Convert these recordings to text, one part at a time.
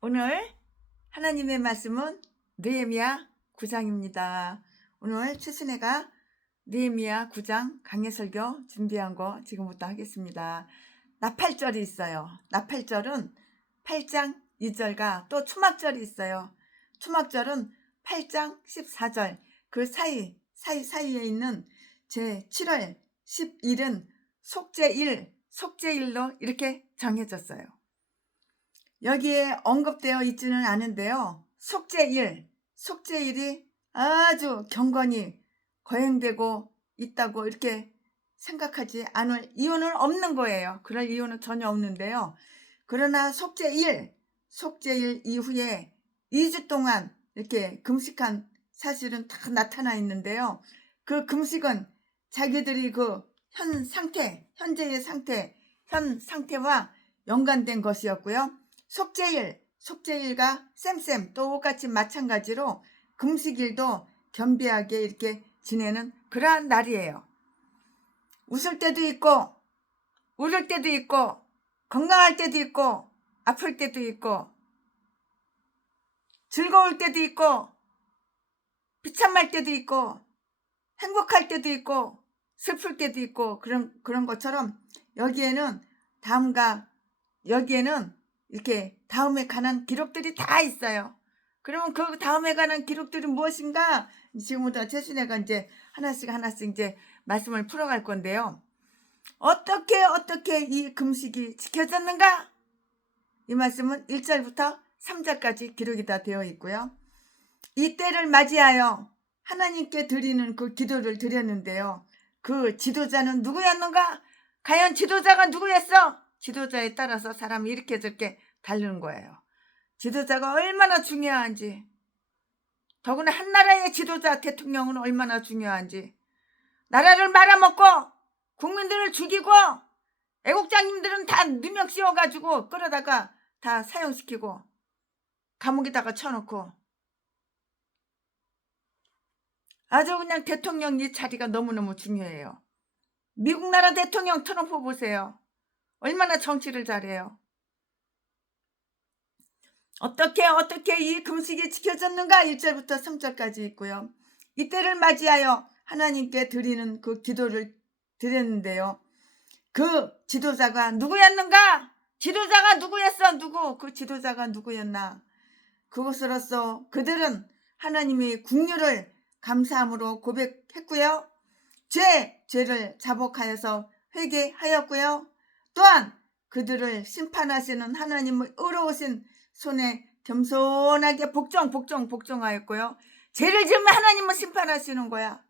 오늘 하나님의 말씀은 느헤미야 9장입니다. 오늘 최순애가 느헤미야 9장 강해 설교 준비한 거 지금부터 하겠습니다. 나팔절이 있어요. 나팔절은 8장 2절과 또 초막절이 있어요. 초막절은 8장 14절 그 사이에 있는 제7월 10일은 속죄일로 이렇게 정해졌어요. 여기에 언급되어 있지는 않은데요. 속죄일이 아주 경건히 거행되고 있다고 이렇게 생각하지 않을 이유는 없는 거예요. 그럴 이유는 전혀 없는데요. 그러나 속죄일 이후에 2주 동안 이렇게 금식한 사실은 다 나타나 있는데요. 그 금식은 자기들이 그 현재의 상태와 연관된 것이었고요. 속죄일과 쌤 똑같이 마찬가지로 금식일도 겸비하게 이렇게 지내는 그러한 날이에요. 웃을 때도 있고 울을 때도 있고 건강할 때도 있고 아플 때도 있고 즐거울 때도 있고 비참할 때도 있고 행복할 때도 있고 슬플 때도 있고 그런 것처럼 여기에는 이렇게 다음에 관한 기록들이 다 있어요. 그러면 그 다음에 관한 기록들이 무엇인가? 지금부터 최순애가 이제 하나씩 이제 말씀을 풀어갈 건데요. 어떻게 이 금식이 지켜졌는가? 이 말씀은 1절부터 3절까지 기록이 다 되어 있고요. 이 때를 맞이하여 하나님께 드리는 그 기도를 드렸는데요. 그 지도자는 누구였는가? 과연 지도자가 누구였어? 지도자에 따라서 사람이 이렇게 저렇게 다르는 거예요. 지도자가 얼마나 중요한지, 더구나 한 나라의 지도자 대통령은 얼마나 중요한지, 나라를 말아먹고 국민들을 죽이고 애국장님들은 다 누명 씌워가지고 끌어다가 다 사형시키고 감옥에다가 쳐놓고 아주 그냥 대통령 이 자리가 너무너무 중요해요. 미국 나라 대통령 트럼프 보세요. 얼마나 정치를 잘해요. 어떻게 이 금식이 지켜졌는가? 1절부터 3절까지 있고요. 이때를 맞이하여 하나님께 드리는 그 기도를 드렸는데요. 그 지도자가 누구였는가? 지도자가 누구였어? 그 지도자가 누구였나? 그것으로서 그들은 하나님의 긍휼을 감사함으로 고백했고요. 죄를 자복하여서 회개하였고요. 또한 그들을 심판하시는 하나님의 의로우신 손에 겸손하게 복종하였고요. 죄를 지으면 하나님은 심판하시는 거야.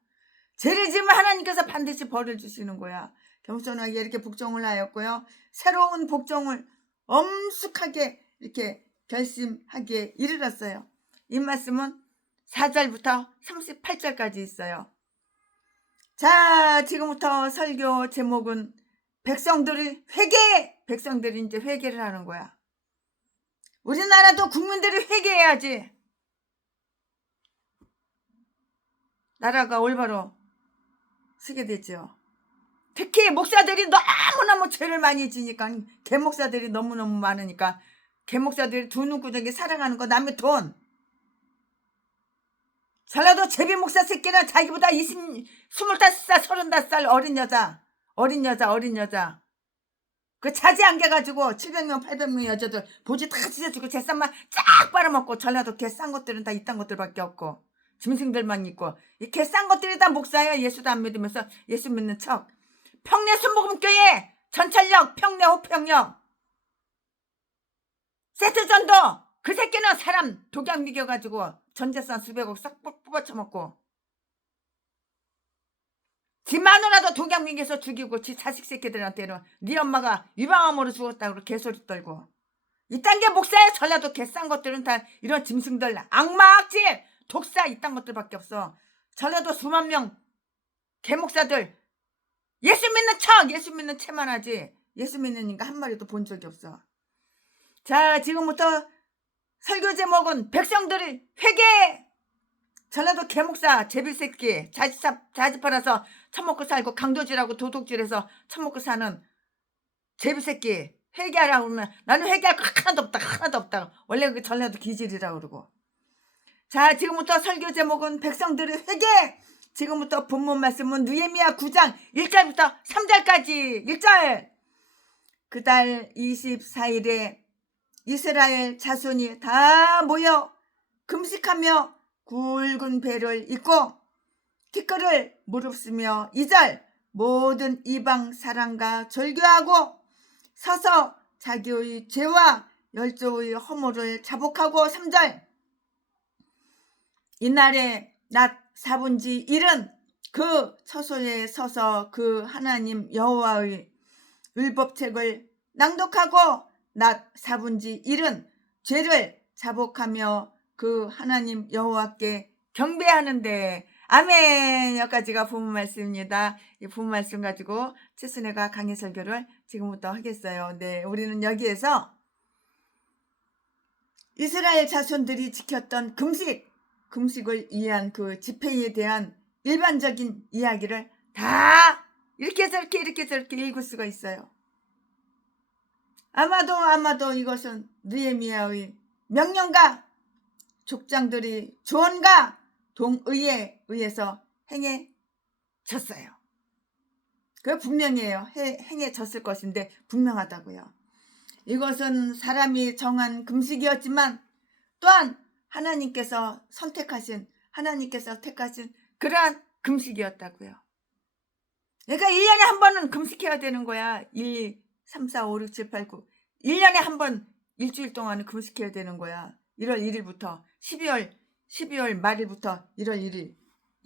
죄를 지으면 하나님께서 반드시 벌을 주시는 거야. 겸손하게 이렇게 복종을 하였고요. 새로운 복종을 엄숙하게 이렇게 결심하기에 이르렀어요. 이 말씀은 4절부터 38절까지 있어요. 자, 지금부터 설교 제목은 백성들이 이제 회개를 하는 거야. 우리나라도 국민들이 회개해야지 나라가 올바로 서게 되죠. 특히 목사들이 너무너무 죄를 많이 지니까, 개목사들이 너무너무 많으니까, 개목사들이 두 눈구덩이 사랑하는 거 남의 돈. 전라도 제비 목사 새끼는 자기보다 25살 35살 어린 여자 그 자지 안겨가지고 700명 800명 여자들 보지 다 찢어주고 제쌈만 쫙 빨아먹고, 전라도 개 싼 것들은 다 이딴 것들밖에 없고 짐승들만 있고, 이 개 싼 것들이 다 목사야. 예수도 안 믿으면서 예수 믿는 척. 평내 순복음교회 전철역 평내 호평역 세트전도 그 새끼는 사람 독약 미겨가지고 전재산 수백억 싹 뽑아쳐먹고, 지 마누라도 독약 미겨서 죽이고 지 자식 새끼들한테는 네 엄마가 유방암으로 죽었다고 개소리 떨고, 이딴 게 목사야. 전라도 개 싼 것들은 다 이런 짐승들, 악마악질 독사 이딴 것들밖에 없어. 전라도 수만 명 개목사들 예수 믿는 채만 하지 예수 믿는 인간 한 마리도 본 적이 없어. 자, 지금부터 설교 제목은 백성들이 회개. 전라도 개목사 제비새끼 자지 팔아서 처먹고 살고 강도질하고 도둑질해서 처먹고 사는 제비새끼 회개하라고 하면 나는 회개할 거 하나도 없다. 원래 그 전라도 기질이라고 그러고. 자, 지금부터 설교 제목은 백성들의 회개. 지금부터 본문 말씀은 느헤미야 9장 1절부터 3절까지. 1절. 그달 24일에 이스라엘 자손이 다 모여 금식하며 굵은 배를 입고 티끌을 무릅쓰며 2절. 모든 이방 사람과 절교하고 서서 자기의 죄와 열조의 허물을 자복하고 3절. 이날에 낮 4분지 1은 그 처소에 서서 그 하나님 여호와의 율법책을 낭독하고 낮 4분지 1은 죄를 자복하며 그 하나님 여호와께 경배하는데. 아멘. 여기까지가 본문 말씀입니다. 이 본문 말씀 가지고 최순애가 강의 설교를 지금부터 하겠어요. 네, 우리는 여기에서 이스라엘 자손들이 지켰던 금식을 위한 그 집회에 대한 일반적인 이야기를 다 이렇게 저렇게 읽을 수가 있어요. 아마도 이것은 느헤미야의 명령과 족장들이 조언과 동의에 의해서 행해졌어요. 그 분명해요. 행해졌을 것인데 분명하다고요. 이것은 사람이 정한 금식이었지만 또한 하나님께서 택하신 그러한 금식이었다고요. 그러니까 1년에 한 번은 금식해야 되는 거야. 1, 2, 3, 4, 5, 6, 7, 8, 9. 1년에 한 번 일주일 동안은 금식해야 되는 거야. 1월 1일부터 12월 말일부터 1월 1일,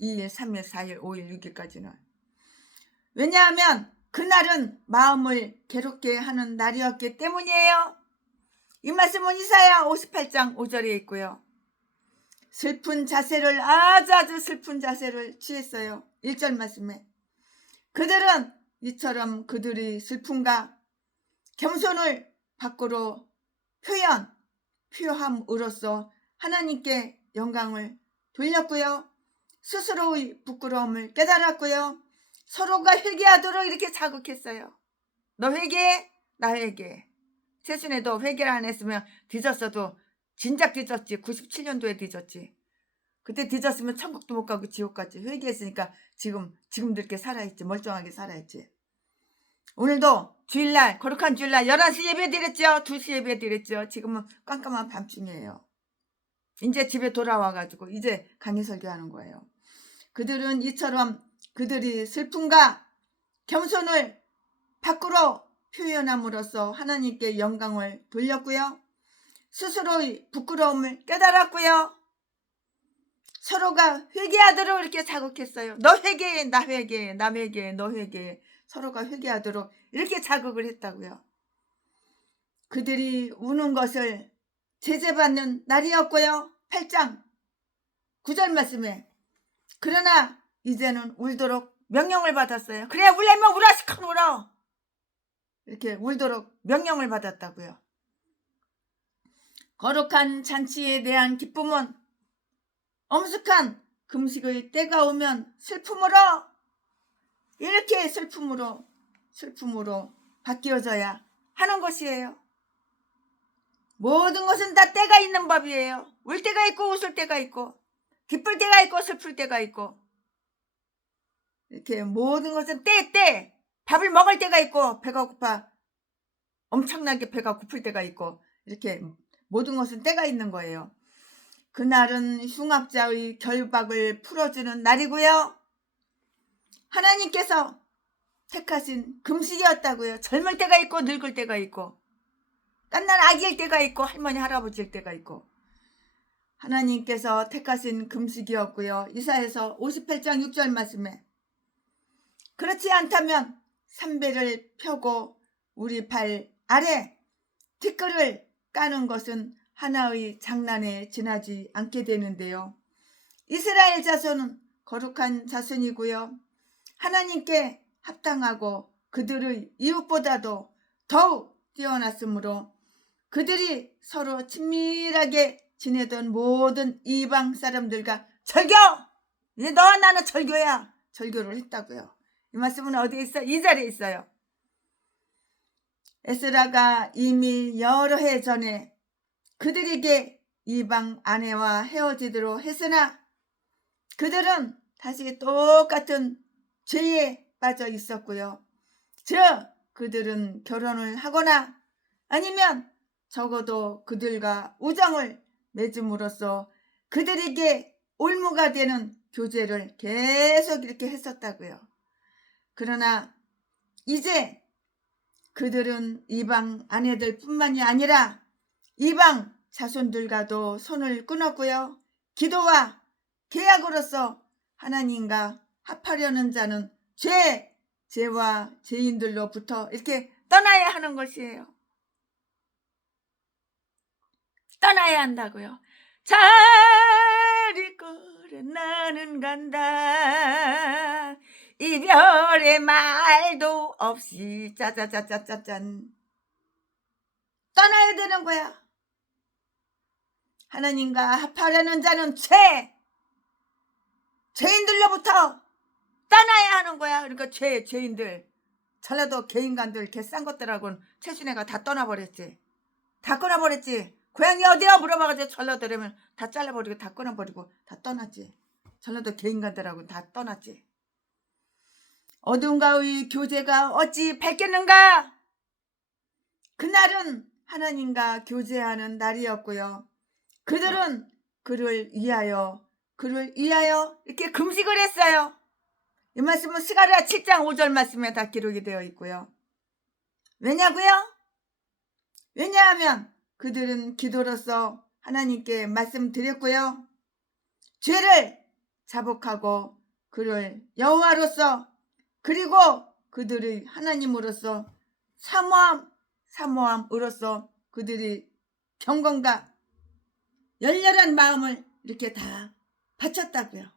2일, 3일, 4일, 5일, 6일까지는. 왜냐하면 그날은 마음을 괴롭게 하는 날이었기 때문이에요. 이 말씀은 이사야 58장 5절에 있고요. 아주 슬픈 자세를 취했어요. 1절 말씀에. 그들은 이처럼 그들의 슬픔과 겸손을 밖으로 표함으로써 하나님께 영광을 돌렸고요. 스스로의 부끄러움을 깨달았고요. 서로가 회개하도록 이렇게 자극했어요. 너 회개해? 나 회개해. 최순애도 회개를 안 했으면 뒤졌어도 진작 뒤졌지. 97년도에 뒤졌지. 그때 뒤졌으면 천국도 못 가고 지옥 갔지. 회개했으니까 지금도 이렇게 살아있지. 멀쩡하게 살아있지. 오늘도 주일날, 거룩한 주일날 11시 예배 드렸죠. 2시 예배 드렸죠. 지금은 깜깜한 밤중이에요. 이제 집에 돌아와가지고 이제 강의 설교하는 거예요. 그들은 이처럼 그들이 슬픔과 겸손을 밖으로 표현함으로써 하나님께 영광을 돌렸고요. 스스로의 부끄러움을 깨달았고요. 서로가 회개하도록 이렇게 자극했어요. 너 회개해, 나 회개해, 나 회개해, 너 회개해. 서로가 회개하도록 이렇게 자극을 했다고요. 그들이 우는 것을 제재받는 날이었고요. 8장 9절 말씀에 그러나 이제는 울도록 명령을 받았어요. 그래, 울려면 울어, 시큰 울어. 이렇게 울도록 명령을 받았다고요. 거룩한 잔치에 대한 기쁨은 엄숙한 금식의 때가 오면 이렇게 슬픔으로 바뀌어져야 하는 것이에요. 모든 것은 다 때가 있는 법이에요. 울 때가 있고 웃을 때가 있고 기쁠 때가 있고 슬플 때가 있고 이렇게 모든 것은 때 밥을 먹을 때가 있고 배가 고파 엄청나게 배가 고플 때가 있고 이렇게 모든 것은 때가 있는 거예요. 그날은 흉악자의 결박을 풀어주는 날이고요. 하나님께서 택하신 금식이었다고요. 젊을 때가 있고 늙을 때가 있고 깐난 아기일 때가 있고 할머니 할아버지일 때가 있고 하나님께서 택하신 금식이었고요. 이사야서 58장 6절 말씀에 그렇지 않다면 삼배를 펴고 우리 발 아래 티끌을 까는 것은 하나의 장난에 지나지 않게 되는데요. 이스라엘 자손은 거룩한 자손이고요. 하나님께 합당하고 그들의 이웃보다도 더욱 뛰어났으므로 그들이 서로 친밀하게 지내던 모든 이방 사람들과 절교! 이제 너와 나는 절교야. 절교를 했다고요. 이 말씀은 어디에 있어요? 2절에 있어요. 에스라가 이미 여러 해 전에 그들에게 이방 아내와 헤어지도록 했으나 그들은 다시 똑같은 죄에 빠져 있었고요. 즉 그들은 결혼을 하거나 아니면 적어도 그들과 우정을 맺음으로써 그들에게 올무가 되는 교제를 계속 이렇게 했었다고요. 그러나 이제 그들은 이방 아내들 뿐만이 아니라 이방 자손들과도 손을 끊었고요. 기도와 계약으로서 하나님과 합하려는 자는 죄와 죄인들로부터 이렇게 떠나야 하는 것이에요. 떠나야 한다고요. 잘 있거라 나는 간다. 이별의 말도 없이 짜자자자짠 떠나야 되는 거야. 하나님과 합하려는 자는 죄인들로부터 떠나야 하는 거야. 그러니까 죄인들 전라도 개인간들 개싼 것들하고는 최순애가 다 떠나버렸지. 다 끊어버렸지. 고향이 어디야 물어봐가지고 전라도 이러면 다 잘라버리고 다 끊어버리고 다 떠났지. 전라도 개인간들하고는 다 떠났지. 어둠과의 교제가 어찌 밝겠는가? 그날은 하나님과 교제하는 날이었고요. 그들은 그를 위하여 이렇게 금식을 했어요. 이 말씀은 스가랴 7장 5절 말씀에 다 기록이 되어 있고요. 왜냐고요? 왜냐하면 그들은 기도로서 하나님께 말씀드렸고요. 죄를 자복하고 그를 여호와로서 그리고 그들의 하나님으로서 사모함으로써 그들이 경건과 열렬한 마음을 이렇게 다 바쳤다고요.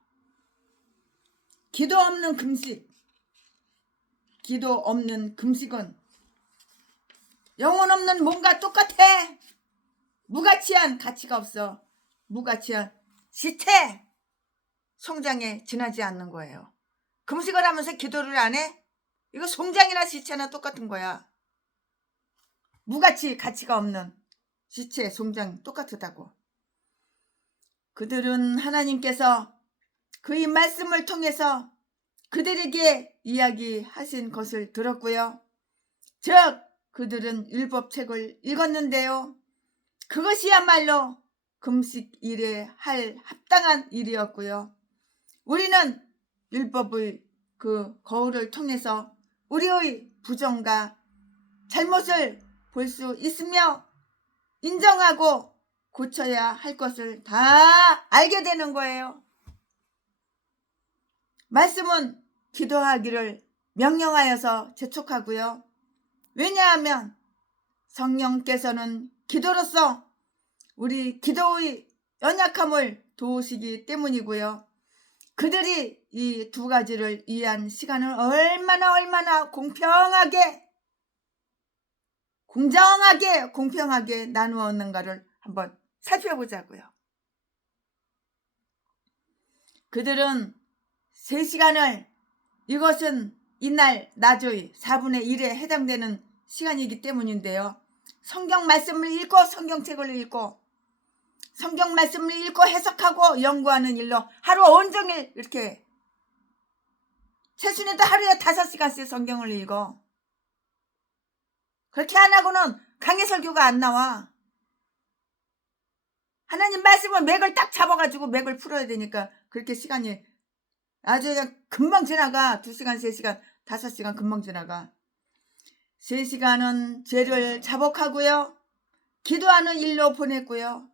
기도 없는 금식은 영혼 없는 몸과 똑같아. 무가치한 가치가 없어. 무가치한 시체 송장에 지나지 않는 거예요. 금식을 하면서 기도를 안 해? 이거 송장이나 시체나 똑같은 거야. 가치가 없는 시체 송장 똑같다고. 그들은 하나님께서 그의 말씀을 통해서 그들에게 이야기하신 것을 들었고요. 즉 그들은 율법책을 읽었는데요. 그것이야말로 금식일에 할 합당한 일이었고요. 우리는 율법의 그 거울을 통해서 우리의 부정과 잘못을 볼 수 있으며 인정하고 고쳐야 할 것을 다 알게 되는 거예요. 말씀은 기도하기를 명령하여서 재촉하고요. 왜냐하면 성령께서는 기도로서 우리 기도의 연약함을 도우시기 때문이고요. 그들이 이 두 가지를 위한 시간을 얼마나 공평하게 나누었는가를 한번 살펴보자고요. 그들은 3시간을 이것은 이날 낮의 4분의 1에 해당되는 시간이기 때문인데요. 성경 말씀을 읽고 성경책을 읽고 성경 말씀을 읽고 해석하고 연구하는 일로 하루 온종일 이렇게 최순애도 하루에 5시간씩 성경을 읽어. 그렇게 안 하고는 강해 설교가 안 나와. 하나님 말씀을 맥을 딱 잡아가지고 맥을 풀어야 되니까 그렇게 시간이 아주 그냥 금방 지나가. 2시간, 3시간, 5시간 금방 지나가. 3시간은 죄를 자복하고요. 기도하는 일로 보냈고요.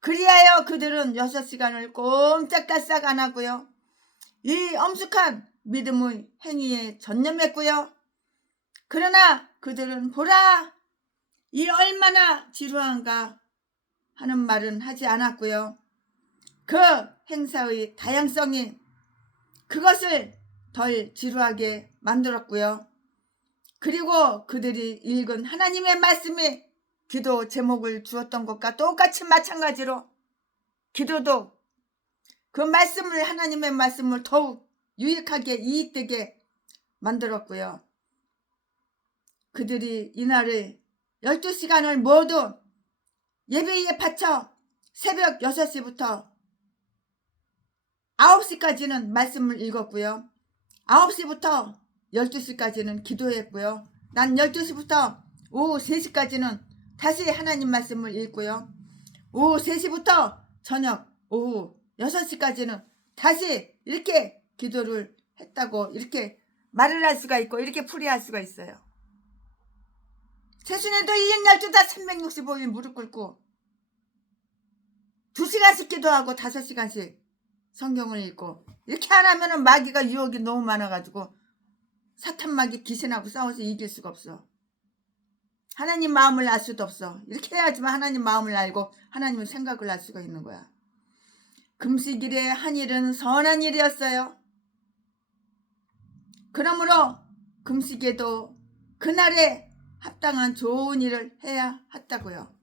그리하여 그들은 6시간을 꼼짝달싹 안 하고요. 이 엄숙한 믿음의 행위에 전념했고요. 그러나 그들은 보라 이 얼마나 지루한가 하는 말은 하지 않았고요. 그 행사의 다양성이 그것을 덜 지루하게 만들었고요. 그리고 그들이 읽은 하나님의 말씀이 기도 제목을 주었던 것과 똑같이 마찬가지로 기도도 그 말씀을 하나님의 말씀을 더욱 유익하게 이익되게 만들었고요. 그들이 이날을 12시간을 모두 예배에 바쳐 새벽 6시부터 9시까지는 말씀을 읽었고요. 9시부터 12시까지는 기도했고요. 난 12시부터 오후 3시까지는 다시 하나님 말씀을 읽고요. 오후 3시부터 저녁 오후 6시까지는 다시 이렇게 기도를 했다고 이렇게 말을 할 수가 있고 이렇게 풀이할 수가 있어요. 최순애도 1년 12달 다 365일 무릎 꿇고 2시간씩 기도하고 5시간씩 성경을 읽고 이렇게 안 하면은 마귀가 유혹이 너무 많아가지고 사탄 마귀 귀신하고 싸워서 이길 수가 없어. 하나님 마음을 알 수도 없어. 이렇게 해야지만 하나님 마음을 알고 하나님의 생각을 알 수가 있는 거야. 금식일에 한 일은 선한 일이었어요. 그러므로 금식에도 그날에 합당한 좋은 일을 해야 했다고요.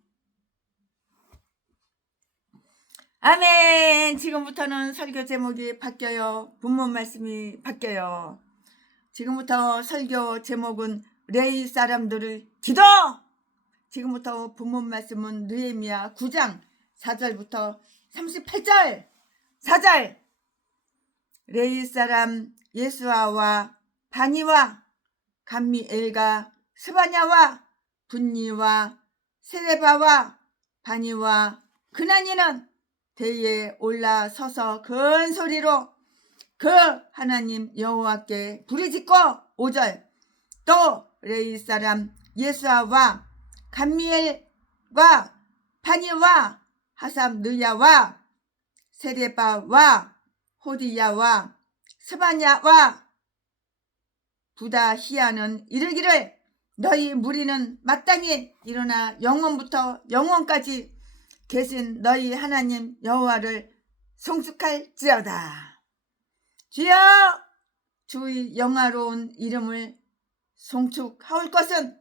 아멘. 지금부터는 설교 제목이 바뀌어요. 본문 말씀이 바뀌어요. 지금부터 설교 제목은 레위 사람들을 기도. 지금부터 본문 말씀은 느헤미야 9장 4절부터 38절 4절. 레위 사람 예수아와 바니와 감미엘과 스바냐와 분니와 세레바와 바니와 그나니는 대에 올라서서 큰 소리로 그 하나님 여호와께 부르짖고 5절. 또 레위 사람 예수아와 감미엘과 바니와 하삼느야와 세레바와 호디야와 스바냐와 부다히야는 이르기를 너희 무리는 마땅히 일어나 영원부터 영원까지 계신 너희 하나님 여호와를 송축할지어다. 주여 주의 영화로운 이름을 송축하올 것은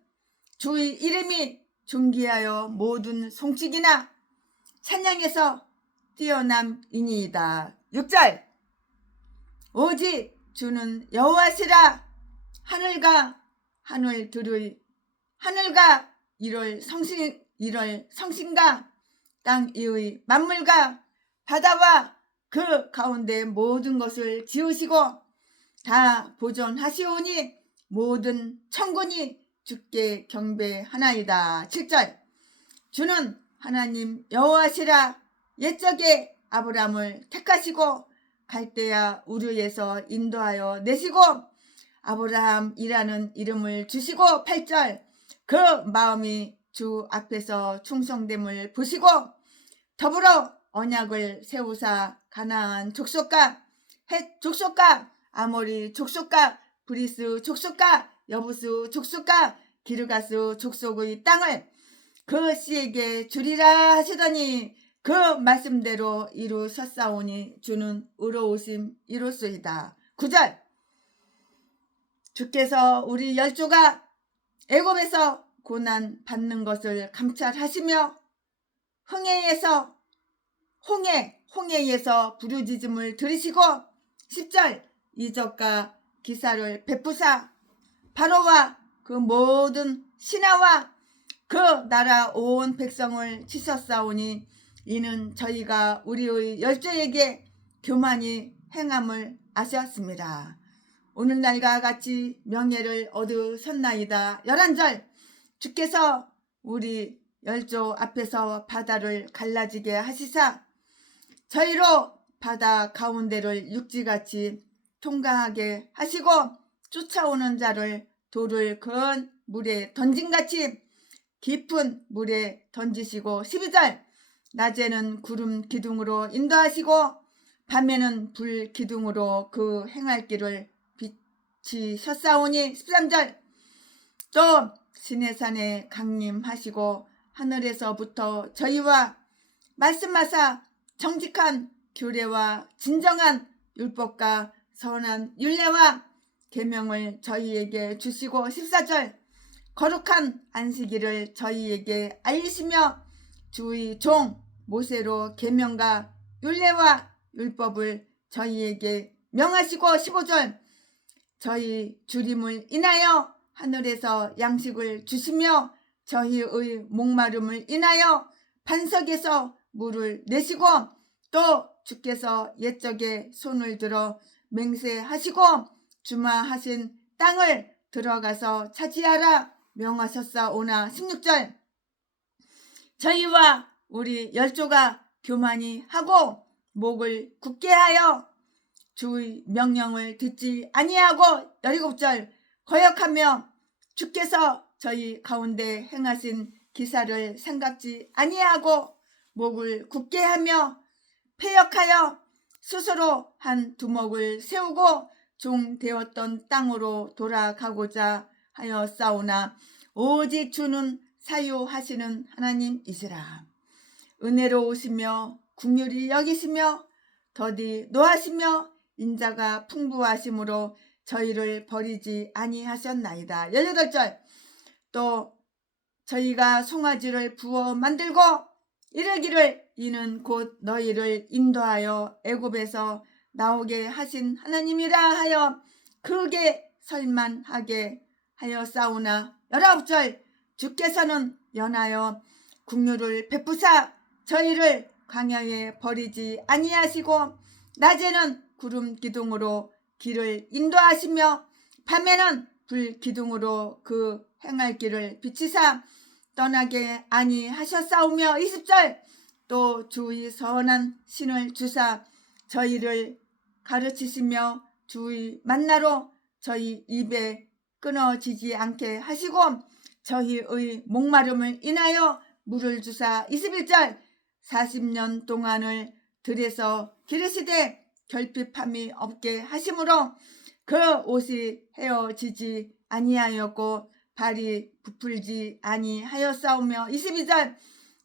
주의 이름이 존귀하여 모든 송축이나 찬양에서 뛰어남이니이다. 6절. 오직 주는 여호와시라. 하늘과 하늘과 이럴 성신과 땅 위의 만물과 바다와 그 가운데 모든 것을 지으시고 다 보존하시오니 모든 천군이 주께 경배하나이다. 7절. 주는 하나님 여호와시라. 옛적에 아브람을 택하시고 갈대아 우르에서 인도하여 내시고 아브라함이라는 이름을 주시고 8절. 그 마음이 주 앞에서 충성됨을 보시고 더불어 언약을 세우사 가나안 족속과 헷 족속과 아모리 족속과 브리스 족속과 여부스 족속과 기르가스 족속의 땅을 그 씨에게 주리라 하시더니 그 말씀대로 이루셨사오니 주는 의로우심 이로소이다. 9절. 주께서 우리 열조가 애굽에서 고난 받는 것을 감찰하시며 홍해에서 부르짖음을 들으시고 10절. 이적과 기사를 베푸사 바로와 그 모든 신하와 그 나라 온 백성을 치셨사오니 이는 저희가 우리의 열조에게 교만히 행함을 아셨습니다. 오늘날과 같이 명예를 얻으셨나이다. 11절. 주께서 우리 열조 앞에서 바다를 갈라지게 하시사 저희로 바다 가운데를 육지같이 통과하게 하시고 쫓아오는 자를 돌을 큰 물에 던진같이 깊은 물에 던지시고 12절. 낮에는 구름 기둥으로 인도하시고 밤에는 불 기둥으로 그 행할 길을 비치셨사오니 13절. 또 시내산에 강림하시고 하늘에서부터 저희와 말씀하사 정직한 규례와 진정한 율법과 선한 율례와 계명을 저희에게 주시고 14절. 거룩한 안식일을 저희에게 알리시며 주의 종 모세로 계명과 율례와 율법을 저희에게 명하시고 15절. 저희 주림을 인하여 하늘에서 양식을 주시며 저희의 목마름을 인하여 반석에서 물을 내시고 또 주께서 옛적에 손을 들어 맹세하시고 주마하신 땅을 들어가서 차지하라 명하셨사오나 16절 저희와 우리 열조가 교만히 하고 목을 굳게 하여 주의 명령을 듣지 아니하고 17절 거역하며 주께서 저희 가운데 행하신 기사를 생각지 아니하고 목을 굳게 하며 패역하여 스스로 한 두목을 세우고 종되었던 땅으로 돌아가고자 하였사오나 오직 주는 사유하시는 하나님이시라. 은혜로우시며 긍휼히 여기시며 더디 노하시며 인자가 풍부하심으로 저희를 버리지 아니하셨나이다. 18절 또 저희가 송아지를 부어 만들고 이르기를 이는 곧 너희를 인도하여 애굽에서 나오게 하신 하나님이라 하여 크게 설만하게 하였사오나 19절 주께서는 연하여 긍휼을 베푸사 저희를 광야에 버리지 아니하시고 낮에는 구름 기둥으로 길을 인도하시며 밤에는 불 기둥으로 그 행할 길을 비치사 떠나게 아니하셨사오며 20절 또 주의 선한 신을 주사 저희를 가르치시며 주의 만나로 저희 입에 끊어지지 않게 하시고 저희의 목마름을 인하여 물을 주사 21절 40년 동안을 들에서 기르시되 결핍함이 없게 하심으로 그 옷이 헤어지지 아니하였고 발이 부풀지 아니하였사오며 22절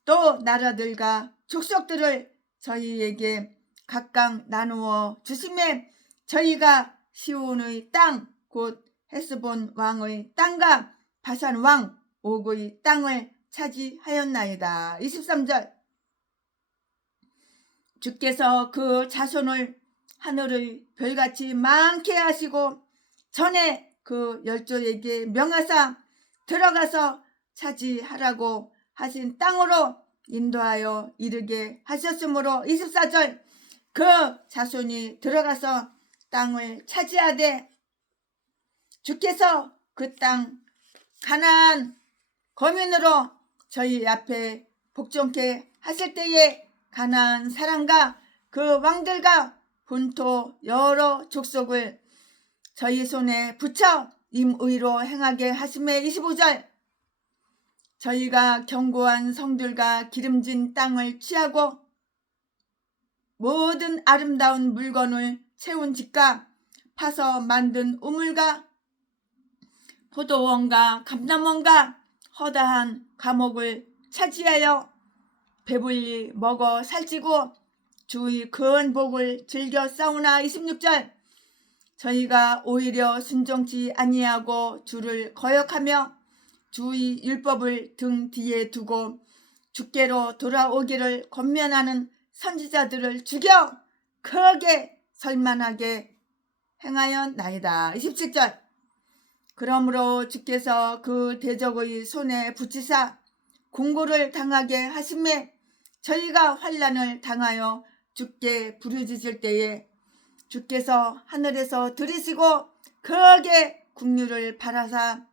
또 나라들과 족속들을 저희에게 각각 나누어 주시매 저희가 시온의 땅 곧 헤스본 왕의 땅과 바산 왕 옥의 땅을 차지하였나이다. 23절 주께서 그 자손을 하늘의 별같이 많게 하시고 전에 그 열조에게 명하사 들어가서 차지하라고 하신 땅으로 인도하여 이르게 하셨으므로 24절 그 자손이 들어가서 땅을 차지하되 주께서 그 땅 가나안 거민으로 저희 앞에 복종케 하실 때에 가나안 사람과 그 왕들과 본토 여러 족속을 저희 손에 붙여 임의로 행하게 하심에 25절 저희가 견고한 성들과 기름진 땅을 취하고 모든 아름다운 물건을 채운 집과 파서 만든 우물과 포도원과 감람원과 허다한 감옥을 차지하여 배불리 먹어 살찌고 주의 큰 복을 즐겨 싸우나 26절 저희가 오히려 순종치 아니하고 주를 거역하며 주의 율법을 등 뒤에 두고 주께로 돌아오기를 권면하는 선지자들을 죽여 크게 설만하게 행하였나이다. 27절 그러므로 주께서 그 대적의 손에 붙이사 공고를 당하게 하심에 저희가 환난을 당하여 주께 부르짖을 때에 주께서 하늘에서 들으시고 크게 긍휼을 바라사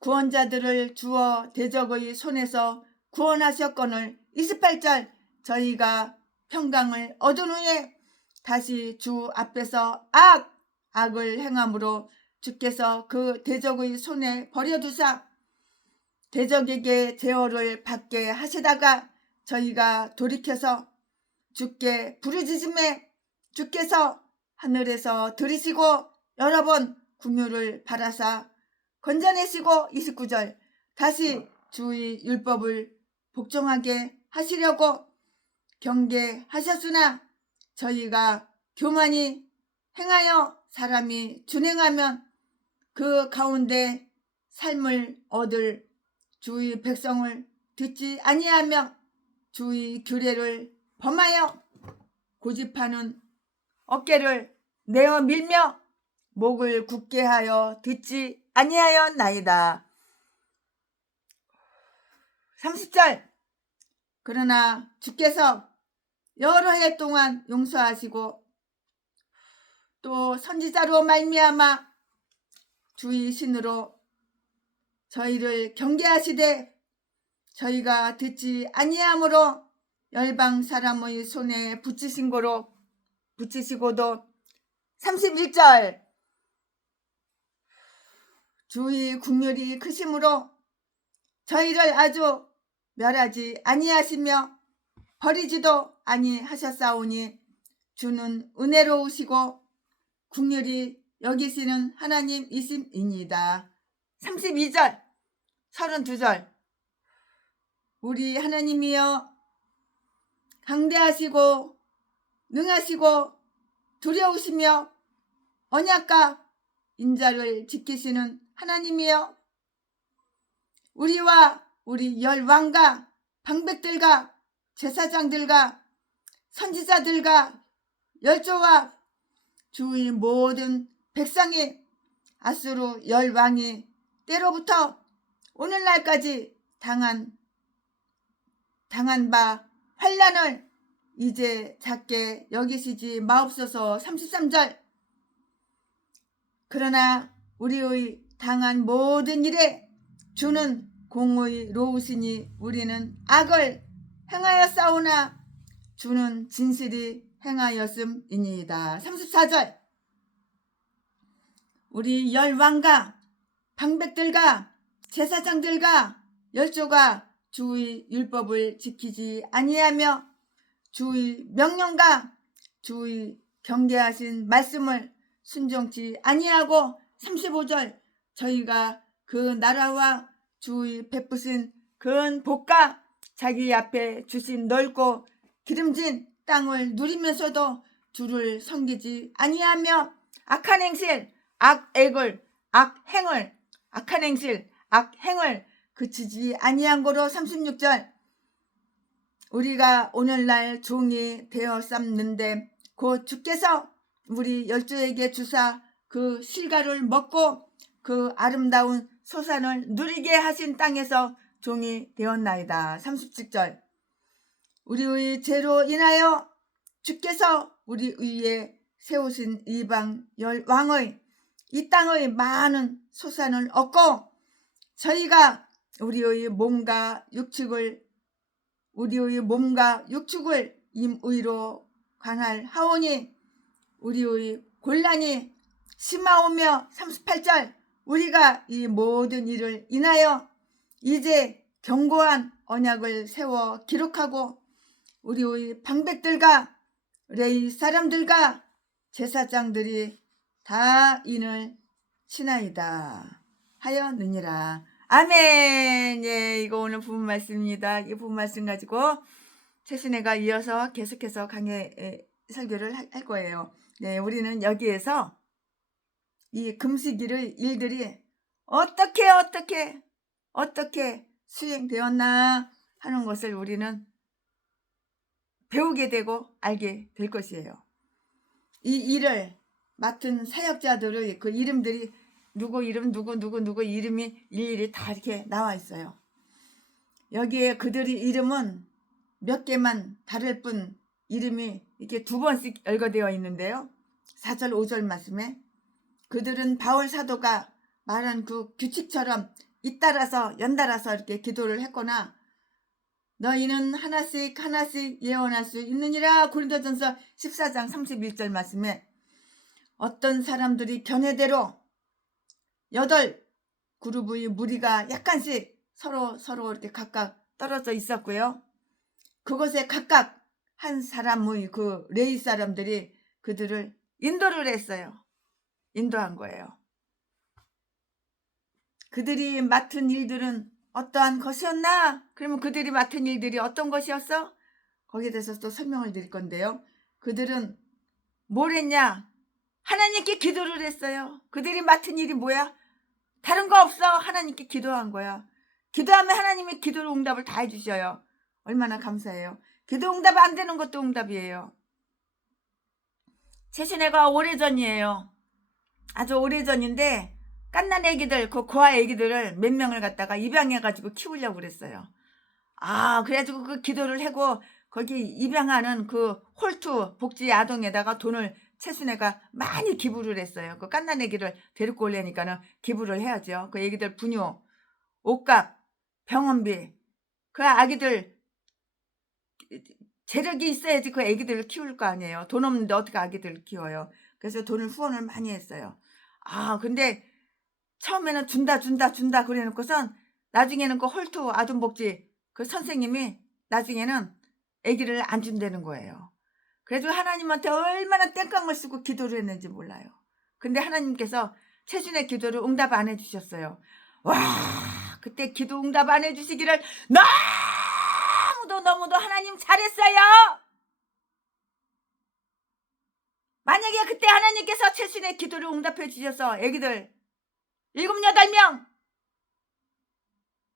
구원자들을 주어 대적의 손에서 구원하셨거늘 28절 저희가 평강을 얻은 후에 다시 주 앞에서 악을 행함으로 주께서 그 대적의 손에 버려두사 대적에게 제어를 받게 하시다가 저희가 돌이켜서 주께 부르짖음에 주께서 하늘에서 들으시고 여러 번 긍휼을 바라사 건져내시고 29절 다시 주의 율법을 복종하게 하시려고 경계하셨으나 저희가 교만히 행하여 사람이 준행하면 그 가운데 삶을 얻을 주의 백성을 듣지 아니하며 주의 규례를 범하여 고집하는 어깨를 내어 밀며 목을 굳게 하여 듣지 아니하였나이다. 30절 그러나 주께서 여러 해 동안 용서하시고 또 선지자로 말미암아 주의 신으로 저희를 경계하시되 저희가 듣지 아니함으로 열방 사람의 손에 붙이시고도 31절 주의 국률이 크심으로 저희를 아주 멸하지 아니하시며 버리지도 아니하셨사오니 주는 은혜로우시고 국률이 여기시는 하나님이심이니이다. 32절 32절 우리 하나님이여 강대하시고 능하시고 두려우시며 언약과 인자를 지키시는 하나님이여 우리와 우리 열왕과 방백들과 제사장들과 선지자들과 열조와 주의 모든 백성이 아수르 열왕이 때로부터 오늘날까지 당한 바 환난을 이제 작게 여기시지 마옵소서. 33절 그러나 우리의 당한 모든 일에 주는 공의로우시니 우리는 악을 행하였사오나 주는 진실이 행하였음이니이다. 34절 우리 열왕과 방백들과 제사장들과 열조가 주의 율법을 지키지 아니하며 주의 명령과 주의 경계하신 말씀을 순종치 아니하고 35절 저희가 그 나라와 주의 베푸신 큰 복과 자기 앞에 주신 넓고 기름진 땅을 누리면서도 주를 섬기지 아니하며 악한 행실 악행을 그치지 아니한 거로 36절 우리가 오늘날 종이 되어 삼는데 곧 주께서 우리 열조에게 주사 그 실과를 먹고 그 아름다운 소산을 누리게 하신 땅에서 종이 되었나이다. 37절 우리의 죄로 인하여 주께서 우리 위에 세우신 이방 열왕의 이 땅의 많은 소산을 얻고 저희가 우리의 몸과 육축을 임의로 관할하오니 우리의 곤란이 심하오며 38절 우리가 이 모든 일을 인하여 이제 견고한 언약을 세워 기록하고 우리의 방백들과 레위 사람들과 제사장들이 다 인을 친하이다 하였느니라. 아멘. 예, 이거 오늘 부분 말씀입니다. 이 부분 말씀 가지고 최신혜가 이어서 계속해서 강의 설교를 할 거예요. 네, 우리는 여기에서 이 금식일의 일들이 어떻게 수행되었나 하는 것을 우리는 배우게 되고 알게 될 것이에요. 이 일을 맡은 사역자들의 그 이름들이 누구 이름 누구 이름이 일일이 다 이렇게 나와 있어요. 여기에 그들의 이름은 몇 개만 다를 뿐 이름이 이렇게 두 번씩 열거되어 있는데요. 4절 5절 말씀에 그들은 바울 사도가 말한 그 규칙처럼 잇따라서 연달아서 이렇게 기도를 했거나 너희는 하나씩 예언할 수 있느니라. 고린도전서 14장 31절 말씀에 어떤 사람들이 견해대로 8그룹의 무리가 약간씩 서로 이렇게 각각 떨어져 있었고요. 그곳에 각각 한 사람의 그 레위 사람들이 그들을 인도를 했어요. 인도한 거예요. 그들이 맡은 일들은 어떠한 것이었나? 그러면 그들이 맡은 일들이 어떤 것이었어? 거기에 대해서 또 설명을 드릴 건데요. 그들은 뭘 했냐? 하나님께 기도를 했어요. 그들이 맡은 일이 뭐야? 다른 거 없어. 하나님께 기도한 거야. 기도하면 하나님이 기도 응답을 다 해주셔요. 얼마나 감사해요. 기도 응답 안 되는 것도 응답이에요. 최신혜가 오래전이에요. 아주 오래전인데 깐난 애기들, 그 고아 애기들을 몇 명을 갖다가 입양해가지고 키우려고 그랬어요. 그래가지고 그 기도를 하고 거기 입양하는 그 홀트 복지 아동에다가 돈을 최순애가 많이 기부를 했어요. 그 갓난 애기를 데리고 오려니까는 기부를 해야죠. 그 애기들 분유, 옷값, 병원비, 그 아기들 재력이 있어야지 그 애기들을 키울 거 아니에요. 돈 없는데 어떻게 아기들을 키워요. 그래서 돈을 후원을 많이 했어요. 근데 처음에는 준다 그래 놓고선 나중에는 그 홀트 아동복지 그 선생님이 나중에는 아기를 안 준다는 거예요. 그래도 하나님한테 얼마나 땡깡을 쓰고 기도를 했는지 몰라요. 근데 하나님께서 최순의 기도를 응답 안 해주셨어요. 와, 그때 기도 응답 안 해주시기를 너무도 하나님 잘했어요. 만약에 그때 하나님께서 최순의 기도를 응답해 주셔서 애기들 7, 8명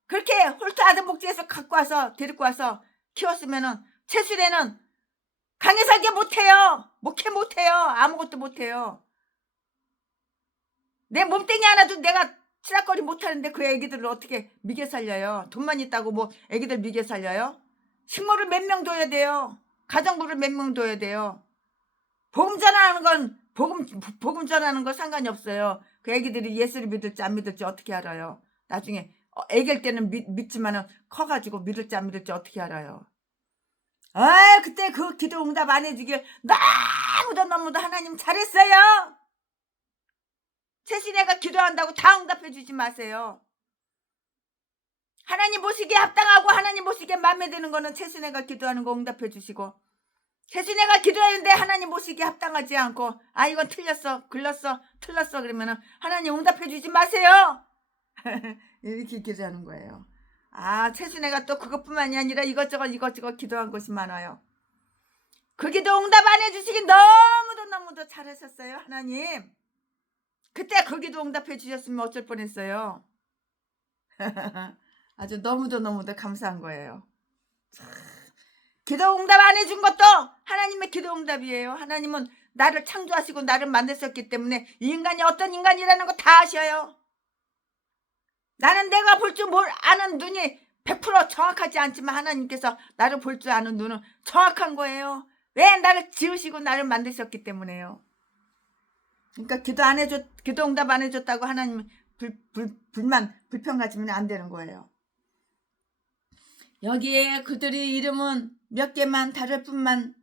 그렇게 홀트 아동복지에서 갖고 와서 데리고 와서 키웠으면은 최순애는 강해살게 못해요. 못해요. 아무것도 못해요. 내 몸뚱이 하나도 내가 치락거리 못하는데 그 애기들을 어떻게 미개 살려요? 돈만 있다고 뭐 애기들 미개 살려요? 식모를 몇 명 둬야 돼요. 가정부를 몇 명 둬야 돼요. 복음 전하는 건 복음 전하는 건 상관이 없어요. 그 애기들이 예수를 믿을지 안 믿을지 어떻게 알아요? 나중에 애기일 때는 믿지만은 커가지고 믿을지 안 믿을지 어떻게 알아요? 그때 그 기도 응답 안 해주길 너무도 하나님 잘했어요. 최신애가 기도한다고 다 응답해 주지 마세요. 하나님 보시기에 합당하고 하나님 보시기에 마음에 드는 거는 최신애가 기도하는 거 응답해 주시고, 최신애가 기도했는데 하나님 보시기에 합당하지 않고 이건 틀렸어 틀렸어 그러면은 하나님 응답해 주지 마세요. 이렇게 기도하는 거예요. 최순애가 또 그것뿐만이 아니라 이것저것 기도한 것이 많아요. 그 기도 응답 안 해주시긴 너무도 잘하셨어요. 하나님 그때 그 기도 응답해 주셨으면 어쩔 뻔했어요. 아주 너무도 감사한 거예요. 기도 응답 안 해준 것도 하나님의 기도 응답이에요. 하나님은 나를 창조하시고 나를 만드셨기 때문에 이 인간이 어떤 인간이라는 거 다 아셔요. 나는 내가 볼 줄 아는 눈이 100% 정확하지 않지만 하나님께서 나를 볼 줄 아는 눈은 정확한 거예요. 왜? 나를 지으시고 나를 만드셨기 때문에요. 그러니까 기도 응답 안 해줬다고 하나님 불평 가지면 안 되는 거예요. 여기에 그들의 이름은 몇 개만 다를 뿐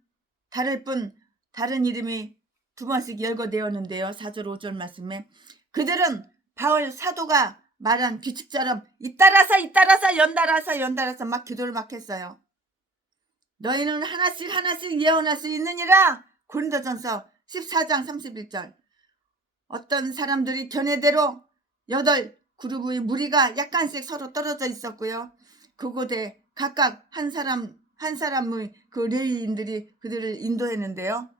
다른 이름이 2번씩 열거되었는데요. 4절 5절 말씀에 그들은 바울 사도가 말한 규칙처럼 잇따라서 연달아서 막 기도를 막 했어요. 너희는 하나씩 예언할 수 있느니라. 고린도전서 14장 31절. 어떤 사람들이 견해대로 8그룹의 무리가 약간씩 서로 떨어져 있었고요. 그곳에 각각 한 사람의 그 레위인들이 그들을 인도했는데요.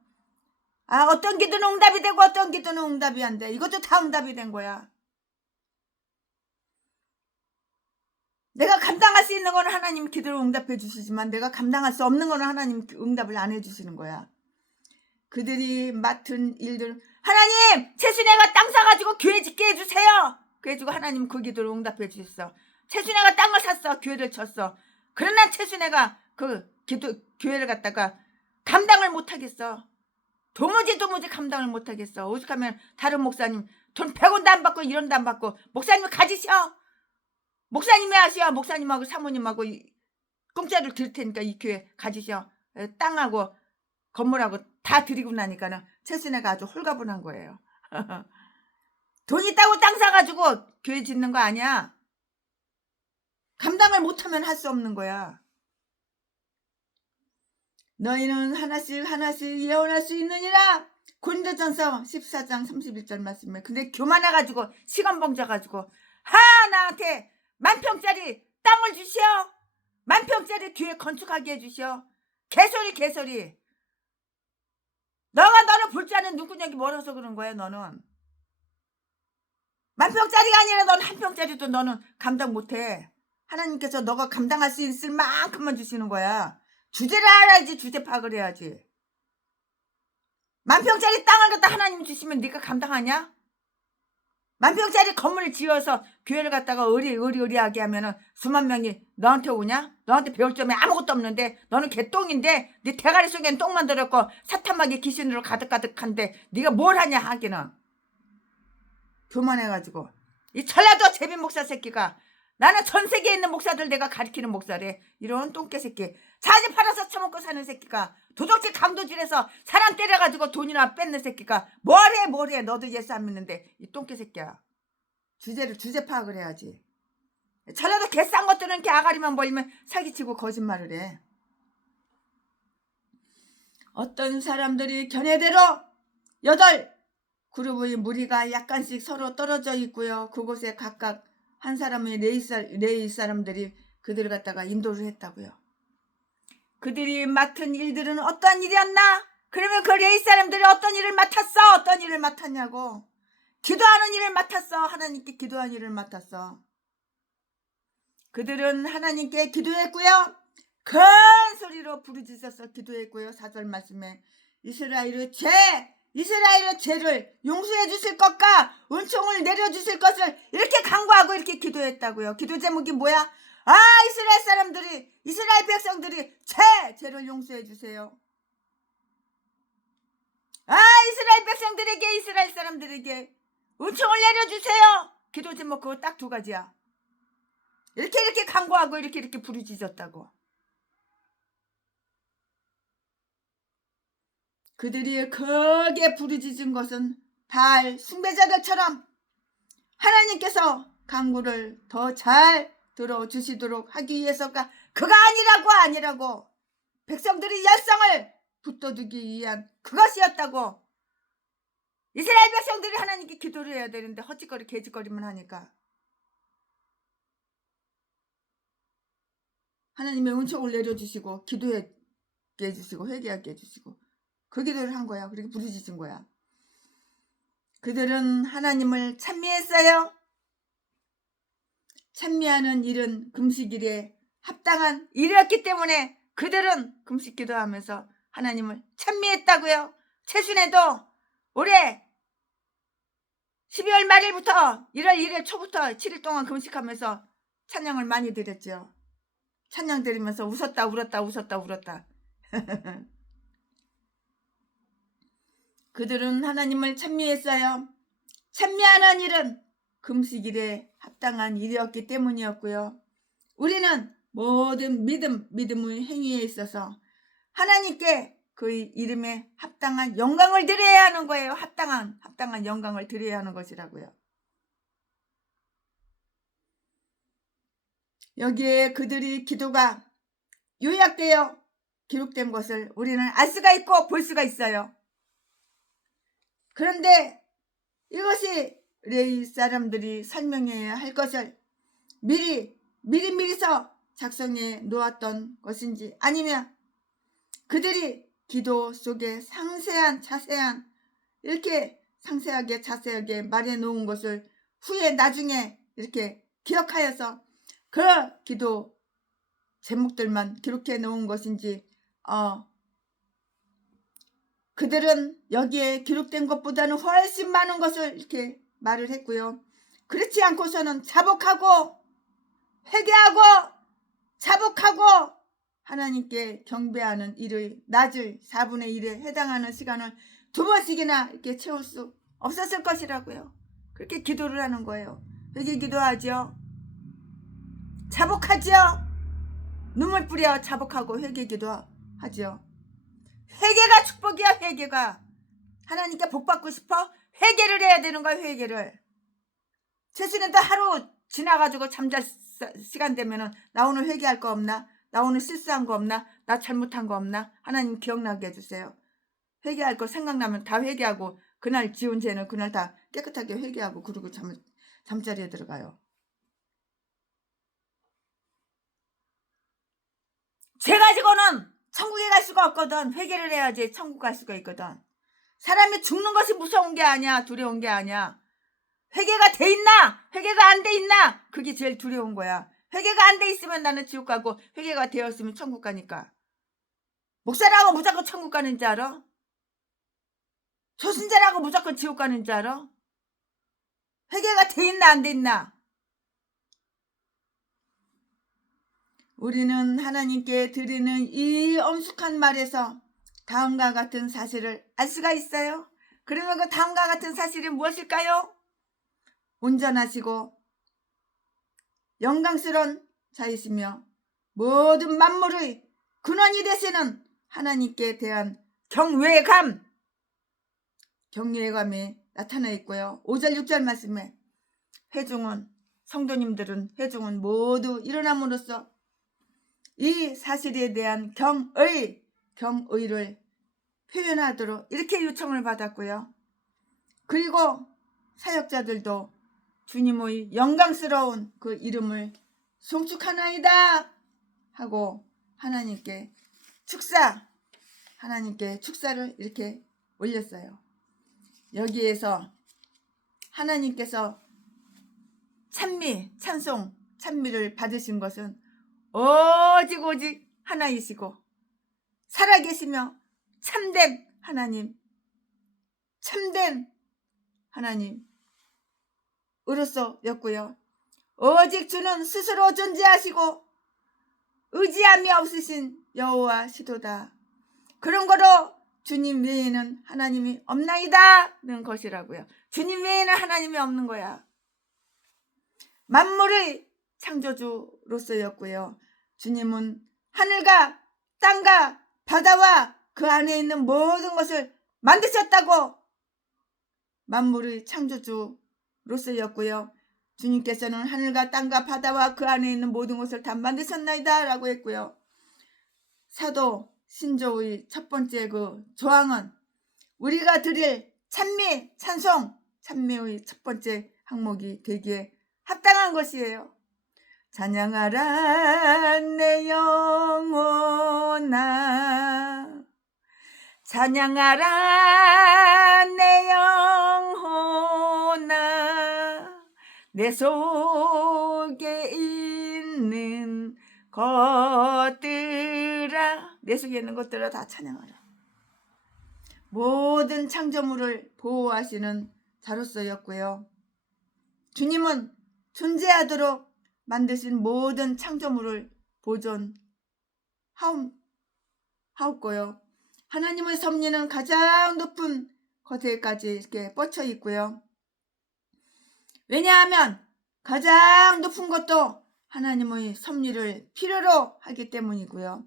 어떤 기도는 응답이 되고 어떤 기도는 응답이 안 돼. 이것도 다 응답이 된 거야. 내가 감당할 수 있는 거는 하나님 기도를 응답해 주시지만 내가 감당할 수 없는 거는 하나님 응답을 안 해주시는 거야. 그들이 맡은 일들, 하나님 최순애가 땅 사가지고 교회 짓게 해주세요. 그래가지고 하나님 그 기도를 응답해 주셨어. 최순애가 땅을 샀어. 교회를 쳤어. 그러나 최순애가 그 교회를 갖다가 감당을 못하겠어. 도무지 감당을 못하겠어. 오죽하면 다른 목사님 돈 100원도 안 받고 1원도 안 받고 목사님 가지셔. 목사님이 하셔. 목사님하고 사모님하고 공짜로 드릴 테니까 이 교회 가지셔. 땅하고 건물하고 다 드리고 나니까는 최순애가 아주 홀가분한 거예요. 돈 있다고 땅 사가지고 교회 짓는 거 아니야. 감당을 못하면 할 수 없는 거야. 너희는 하나씩 예언할 수 있느니라. 고린도전서 14장 31절 말씀에. 근데 교만해가지고 시간 봉져가지고 나한테 10,000평짜리 땅을 주시오. 10,000평짜리 교회 건축하게 해주시오. 개소리. 너를 볼 줄 아는 눈구녕이 멀어서 그런 거야. 너는 10,000평짜리가 아니라 넌 1평짜리도 너는 감당 못해. 하나님께서 너가 감당할 수 있을 만큼만 주시는 거야. 주제를 알아야지. 주제 파악을 해야지. 10,000평짜리 땅을 갖다 하나님 주시면 네가 감당하냐? 만평짜리 건물을 지어서 교회를 갖다가 의리하게 하면은 수만 명이 너한테 오냐? 너한테 배울 점이 아무것도 없는데 너는 개똥인데 네 대가리 속엔 똥만 들었고 사탄마귀 귀신으로 가득가득한데 네가 뭘 하냐 하기는. 교만해가지고 이 전라도 제비 목사 새끼가 나는 전 세계에 있는 목사들 내가 가리키는 목사래. 이런 똥개 새끼. 자지 팔아서 처먹고 사는 새끼가 도적질 강도질해서 사람 때려가지고 돈이나 뺏는 새끼가 뭘해 너도 예수 안 믿는데 이 똥개 새끼야. 주제 파악을 해야지. 전라도 개싼 것들은 이렇게 아가리만 벌리면 사기치고 거짓말을 해. 어떤 사람들이 견해대로 8그룹의 무리가 약간씩 서로 떨어져 있고요. 그곳에 각각 한 사람의 레이 사람들이 그들을 갖다가 인도를 했다고요. 그들이 맡은 일들은 어떤 일이었나? 그러면 그 레이 사람들이 어떤 일을 맡았어? 어떤 일을 맡았냐고. 기도하는 일을 맡았어. 하나님께 기도하는 일을 맡았어. 그들은 하나님께 기도했고요. 큰 소리로 부르짖어서 기도했고요. 4절 말씀에 이스라엘의 죄를 용서해 주실 것과 은총을 내려주실 것을 이렇게 간구하고 이렇게 기도했다고요. 기도 제목이 뭐야? 이스라엘 백성들이 죄를 용서해 주세요. 이스라엘 사람들에게 은총을 내려주세요. 기도 제목 그거 딱 2가지야. 이렇게 간구하고 이렇게 부르짖었다고. 그들이 크게 부르짖은 것은 바알 숭배자들처럼 하나님께서 간구를 더 잘 들어주시도록 하기 위해서가 그가 아니라고 백성들의 열성을 붙들기 위한 그것이었다고. 이스라엘 백성들이 하나님께 기도를 해야 되는데 헛짓거리 개짓거리만 하니까 하나님의 은총을 내려주시고 기도하게 해주시고 회개하게 해주시고 그 기도를 한 거야. 그렇게 부르짖은 거야. 그들은 하나님을 찬미했어요. 찬미하는 일은 금식일에 합당한 일이었기 때문에 그들은 금식 기도하면서 하나님을 찬미했다고요. 최순애도 올해 12월 말일부터 1월 1일 초부터 7일 동안 금식하면서 찬양을 많이 드렸죠. 찬양 드리면서 웃었다 울었다. 그들은 하나님을 찬미했어요. 찬미하는 일은 금식일에 합당한 일이었기 때문이었고요. 우리는 모든 믿음의 행위에 있어서 하나님께 그 이름에 합당한 영광을 드려야 하는 거예요. 합당한 영광을 드려야 하는 것이라고요. 여기에 그들이 기도가 요약되어 기록된 것을 우리는 알 수가 있고 볼 수가 있어요. 그런데 이것이 레위 사람들이 설명해야 할 것을 미리서 작성해 놓았던 것인지 아니면 그들이 기도 속에 자세한 이렇게 상세하게 자세하게 말해 놓은 것을 후에 나중에 이렇게 기억하여서 그 기도 제목들만 기록해 놓은 것인지 그들은 여기에 기록된 것보다는 훨씬 많은 것을 이렇게 말을 했고요. 그렇지 않고서는 자복하고 회개하고 자복하고 하나님께 경배하는 일의 낮의 4분의 1에 해당하는 시간을 2번씩이나 이렇게 채울 수 없었을 것이라고요. 그렇게 기도를 하는 거예요. 회개 기도하죠. 자복하죠. 눈물 뿌려 자복하고 회개 기도하죠. 회개가 축복이야. 회개가 하나님께 복 받고 싶어? 회개를 해야 되는 거야. 회개를. 최순애도 하루 지나가지고 잠잘 시간 되면은 나 오늘 회개할 거 없나? 나 오늘 실수한 거 없나? 나 잘못한 거 없나? 하나님 기억나게 해주세요. 회개할 거 생각나면 다 회개하고 그날 지은 죄는 그날 다 깨끗하게 회개하고 그러고 잠자리에 들어가요. 죄 가지고는 천국에 갈 수가 없거든. 회개를 해야지 천국 갈 수가 있거든. 사람이 죽는 것이 무서운 게 아니야. 두려운 게 아니야. 회개가 돼 있나? 회개가 안 돼 있나? 그게 제일 두려운 거야. 회개가 안 돼 있으면 나는 지옥 가고 회개가 되었으면 천국 가니까. 목사라고 무조건 천국 가는 줄 알아? 조신자라고 무조건 지옥 가는 줄 알아? 회개가 돼 있나 안 돼 있나? 우리는 하나님께 드리는 이 엄숙한 말에서 다음과 같은 사실을 알 수가 있어요. 그러면 그 다음과 같은 사실이 무엇일까요? 온전하시고 영광스러운 자이시며 모든 만물의 근원이 되시는 하나님께 대한 경외감이 나타나 있고요. 5절 6절 말씀에 성도님들은 회중은 모두 일어남으로써 이 사실에 대한 경의를 표현하도록 이렇게 요청을 받았고요. 그리고 사역자들도 주님의 영광스러운 그 이름을 송축하나이다 하고 하나님께 축사를 이렇게 올렸어요. 여기에서 하나님께서 찬미를 받으신 것은 오직 하나이시고 살아계시며 참된 하나님으로서였고요. 오직 주는 스스로 존재하시고 의지함이 없으신 여호와시도다. 그런 거로 주님 외에는 하나님이 없나이다는 것이라고요. 주님 외에는 하나님이 없는 거야. 만물의 창조주로서였고요. 주님은 하늘과 땅과 바다와 그 안에 있는 모든 것을 만드셨다고 만물의 창조주로서였고요. 주님께서는 하늘과 땅과 바다와 그 안에 있는 모든 것을 다 만드셨나이다 라고 했고요. 사도 신조의 첫 번째 그 조항은 우리가 드릴 찬미의 첫 번째 항목이 되기에 합당한 것이에요. 찬양하라 내 영혼아, 찬양하라 내 영혼아, 내 속에 있는 것들아 다 찬양하라. 모든 창조물을 보호하시는 자로서였고요. 주님은 존재하도록 만드신 모든 창조물을 보존하옵고요. 하나님의 섭리는 가장 높은 것에까지 이렇게 뻗쳐 있고요. 왜냐하면 가장 높은 것도 하나님의 섭리를 필요로 하기 때문이고요.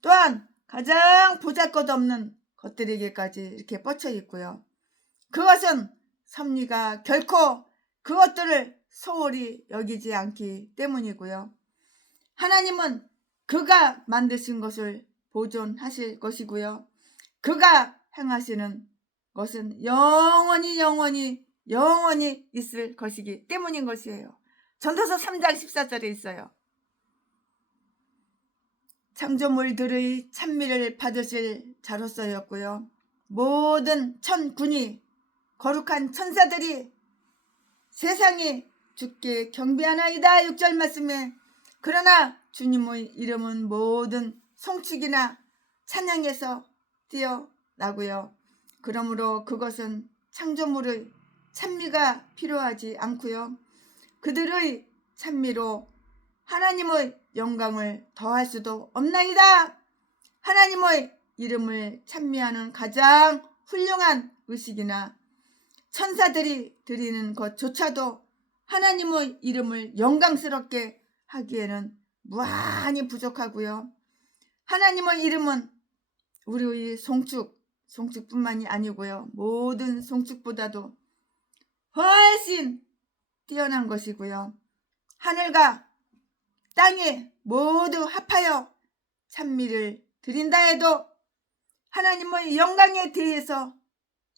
또한 가장 보잘것없는 것들에게까지 이렇게 뻗쳐 있고요. 그것은 섭리가 결코 그것들을 소홀히 여기지 않기 때문이고요. 하나님은 그가 만드신 것을 보존하실 것이고요. 그가 행하시는 것은 영원히 있을 것이기 때문인 것이에요. 전도서 3장 14절에 있어요. 창조물들의 찬미를 받으실 자로서였고요. 모든 천군이 거룩한 천사들이 세상이 주께 경배하나이다 6절 말씀에 그러나 주님의 이름은 모든 송축이나 찬양에서 뛰어나고요. 그러므로 그것은 창조물의 찬미가 필요하지 않고요. 그들의 찬미로 하나님의 영광을 더할 수도 없나이다. 하나님의 이름을 찬미하는 가장 훌륭한 의식이나 천사들이 드리는 것조차도 하나님의 이름을 영광스럽게 하기에는 무한히 부족하고요. 하나님의 이름은 우리의 송축뿐만이 아니고요. 모든 송축보다도 훨씬 뛰어난 것이고요. 하늘과 땅이 모두 합하여 찬미를 드린다 해도 하나님의 영광에 대해서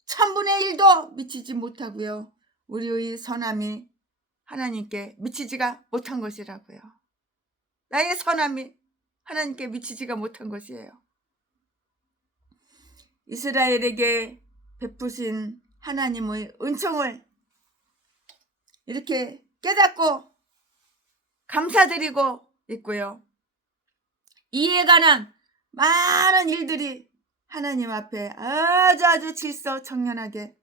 1000분의 1도 미치지 못하고요. 우리의 선함이 하나님께 미치지가 못한 것이라고요. 나의 선함이 하나님께 미치지가 못한 것이에요. 이스라엘에게 베푸신 하나님의 은총을 이렇게 깨닫고 감사드리고 있고요. 이에 관한 많은 일들이 하나님 앞에 아주 질서정연하게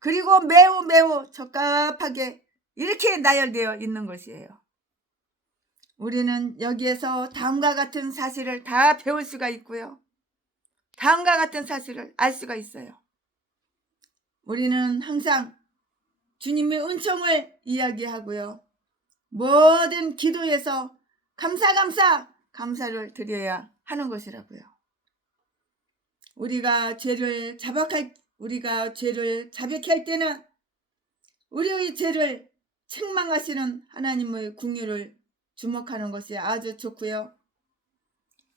그리고 매우 매우 적합하게 이렇게 나열되어 있는 것이에요. 우리는 여기에서 다음과 같은 사실을 다 배울 수가 있고요. 다음과 같은 사실을 알 수가 있어요. 우리는 항상 주님의 은총을 이야기하고요. 모든 기도에서 감사를 드려야 하는 것이라고요. 우리가 죄를 자백할 때는 우리의 죄를 책망하시는 하나님의 긍휼을 주목하는 것이 아주 좋고요.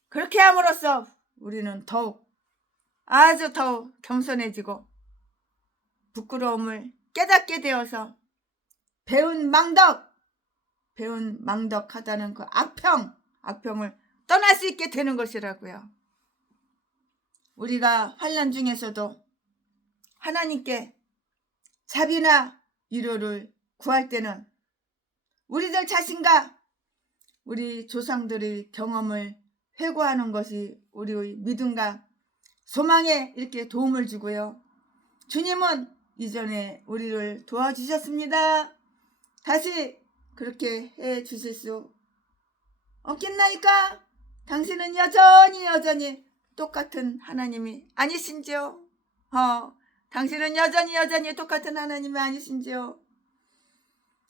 그렇게 함으로써 우리는 더욱 겸손해지고 부끄러움을 깨닫게 되어서 배운 망덕하다는 그 악평을 떠날 수 있게 되는 것이라고요. 우리가 환난 중에서도 하나님께 자비나 위로를 구할 때는 우리들 자신과 우리 조상들의 경험을 회고하는 것이 우리의 믿음과 소망에 이렇게 도움을 주고요. 주님은 이전에 우리를 도와주셨습니다. 다시 그렇게 해 주실 수 없겠나이까? 당신은 여전히 똑같은 하나님이 아니신지요? 당신은 여전히 똑같은 하나님이 아니신지요?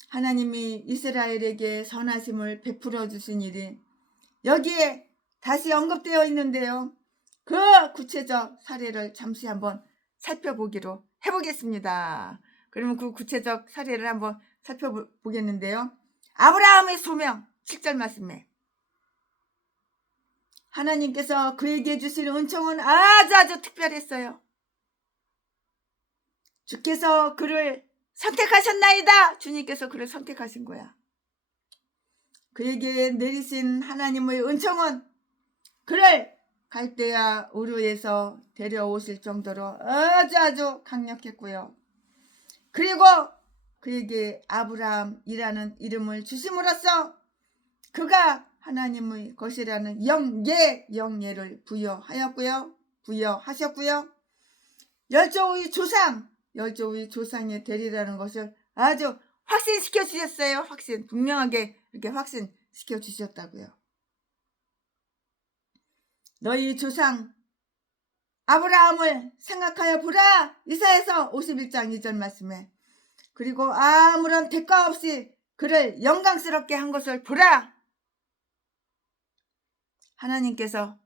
하나님이 이스라엘에게 선하심을 베풀어 주신 일이 여기에 다시 언급되어 있는데요. 그 구체적 사례를 잠시 한번 살펴보기로 해보겠습니다. 그러면 그 구체적 사례를 한번 살펴보겠는데요. 아브라함의 소명 7절 말씀에 하나님께서 그에게 주신 은총은 아주 특별했어요. 주께서 그를 선택하셨나이다. 주님께서 그를 선택하신 거야. 그에게 내리신 하나님의 은총은 그를 갈대아 우르에서 데려오실 정도로 아주 강력했고요. 그리고 그에게 아브라함이라는 이름을 주심으로써 그가 하나님의 것이라는 영예를 부여하셨고요. 열조의 조상의 되리라는 것을 아주 확신시켜 주셨어요. 분명하게 이렇게 확신시켜 주셨다고요. 너희 조상 아브라함을 생각하여 보라. 이사야서 51장 2절 말씀에 그리고 아무런 대가 없이 그를 영광스럽게 한 것을 보라. 하나님께서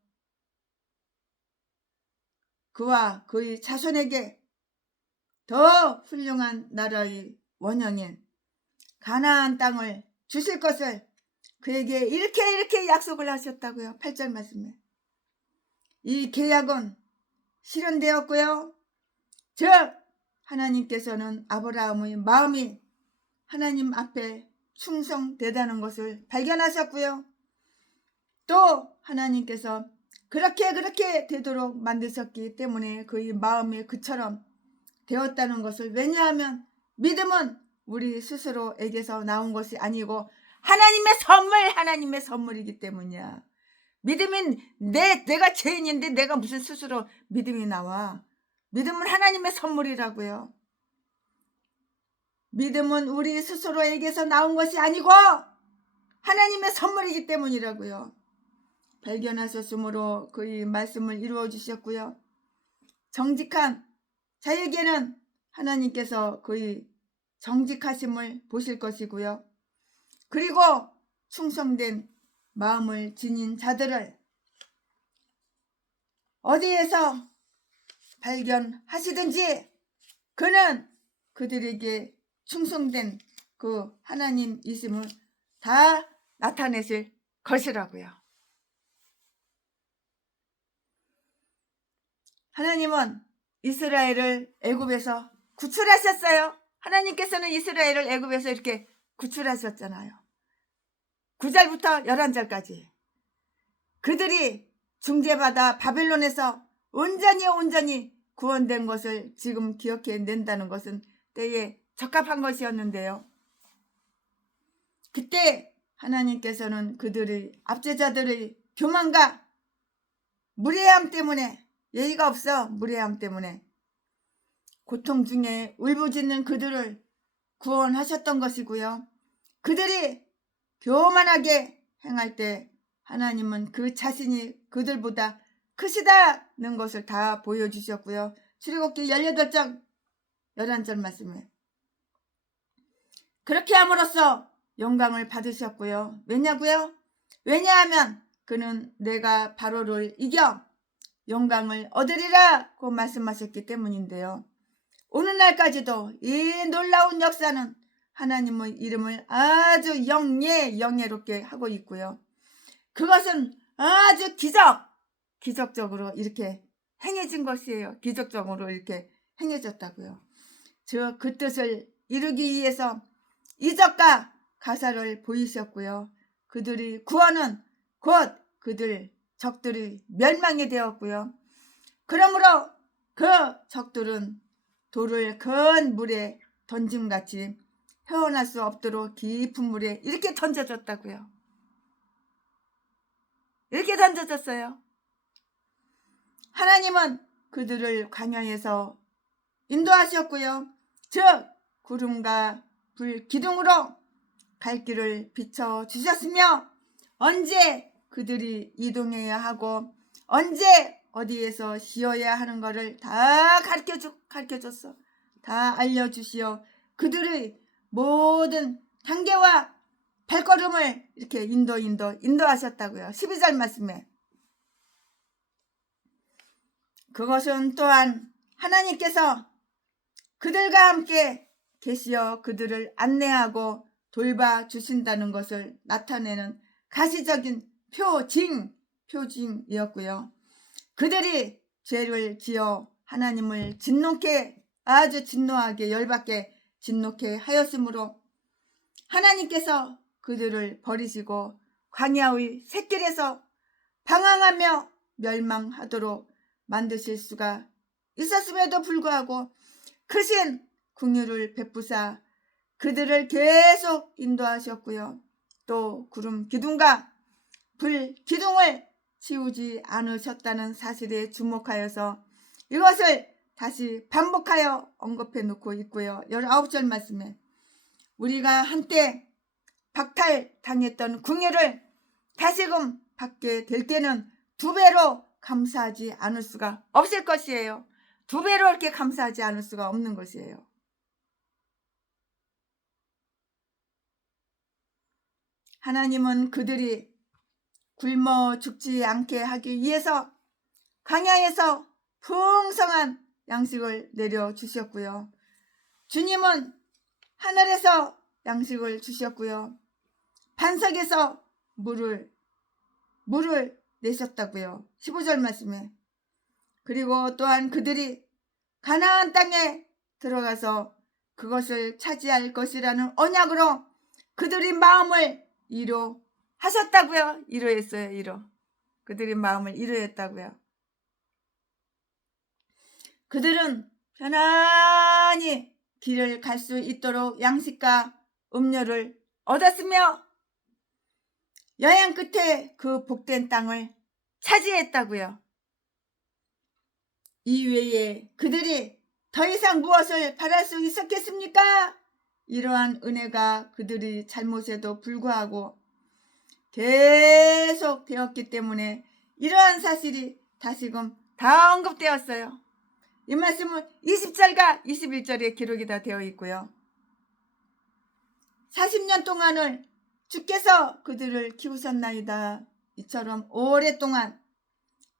그와 그의 자손에게 더 훌륭한 나라의 원형인 가나안 땅을 주실 것을 그에게 이렇게 약속을 하셨다고요. 8절 말씀에 이 계약은 실현되었고요. 즉 하나님께서는 아브라함의 마음이 하나님 앞에 충성되다는 것을 발견하셨고요. 또 하나님께서 그렇게 되도록 만드셨기 때문에 그의 마음이 그처럼 되었다는 것을, 왜냐하면 믿음은 우리 스스로에게서 나온 것이 아니고 하나님의 선물이기 때문이야. 믿음은 내가 죄인인데 내가 무슨 스스로 믿음이 나와. 믿음은 하나님의 선물이라고요. 믿음은 우리 스스로에게서 나온 것이 아니고 하나님의 선물이기 때문이라고요. 발견하셨으므로 그의 말씀을 이루어 주셨고요. 정직한 자에게는 하나님께서 그의 정직하심을 보실 것이고요. 그리고 충성된 마음을 지닌 자들을 어디에서 발견하시든지 그는 그들에게 충성된 그 하나님이심을 다 나타내실 것이라고요. 하나님은 이스라엘을 애굽에서 구출하셨어요. 하나님께서는 이스라엘을 애굽에서 이렇게 구출하셨잖아요. 9절부터 11절까지 그들이 중재받아 바벨론에서 온전히 구원된 것을 지금 기억해낸다는 것은 때에 적합한 것이었는데요. 그때 하나님께서는 그들의 압제자들의 교만과 무례함 때문에, 예의가 없어 무례함 때문에 고통 중에 울부짖는 그들을 구원하셨던 것이고요. 그들이 교만하게 행할 때 하나님은 그 자신이 그들보다 크시다는 것을 다 보여주셨고요. 출애굽기 18장 11절 말씀에 그렇게 함으로써 영광을 받으셨고요. 왜냐고요? 왜냐하면 그는 내가 바로를 이겨 영광을 얻으리라고 말씀하셨기 때문인데요. 오늘날까지도 이 놀라운 역사는 하나님의 이름을 아주 영예롭게 하고 있고요. 그것은 아주 기적적으로 이렇게 행해진 것이에요. 기적적으로 이렇게 행해졌다고요. 그 뜻을 이루기 위해서 이적과 가사를 보이셨고요. 그들이 구원은 곧 그들 적들이 멸망이 되었고요. 그러므로 그 적들은 돌을 큰 물에 던짐같이 헤어날 수 없도록 깊은 물에 이렇게 던져졌다고요. 이렇게 던져졌어요. 하나님은 그들을 광야에서 인도하셨고요. 즉 구름과 불 기둥으로 갈 길을 비춰주셨으며 언제 그들이 이동해야 하고 언제 어디에서 쉬어야 하는 것을 다 가르쳐줬어. 다 알려주시어 그들의 모든 단계와 발걸음을 이렇게 인도하셨다고요. 12절 말씀에 그것은 또한 하나님께서 그들과 함께 계시어 그들을 안내하고 돌봐주신다는 것을 나타내는 가시적인 표징이었고요. 그들이 죄를 지어 하나님을 아주 진노하게 열받게 진노케 하였으므로 하나님께서 그들을 버리시고 광야의 샛길에서 방황하며 멸망하도록 만드실 수가 있었음에도 불구하고 크신 긍휼을 베푸사 그들을 계속 인도하셨고요. 또 구름 기둥과 불 기둥을 치우지 않으셨다는 사실에 주목하여서 이것을 다시 반복하여 언급해 놓고 있고요. 19절 말씀에 우리가 한때 박탈당했던 긍휼을 다시금 받게 될 때는 2배로 감사하지 않을 수가 없을 것이에요. 2배로 이렇게 감사하지 않을 수가 없는 것이에요. 하나님은 그들이 굶어 죽지 않게 하기 위해서 광야에서 풍성한 양식을 내려주셨고요. 주님은 하늘에서 양식을 주셨고요. 반석에서 물을 내셨다고요. 15절 말씀에 그리고 또한 그들이 가나안 땅에 들어가서 그것을 차지할 것이라는 언약으로 그들의 마음을 위로하셨다고요. 위로했어요. 그들의 마음을 위로했다고요. 그들은 편안히 길을 갈 수 있도록 양식과 음료를 얻었으며 여행 끝에 그 복된 땅을 차지했다고요. 이외에 그들이 더 이상 무엇을 바랄 수 있었겠습니까? 이러한 은혜가 그들의 잘못에도 불구하고 계속 되었기 때문에 이러한 사실이 다시금 다 언급되었어요. 이 말씀은 20절과 21절에 기록이 다 되어 있고요. 40년 동안을 주께서 그들을 키우셨나이다. 이처럼 오랫동안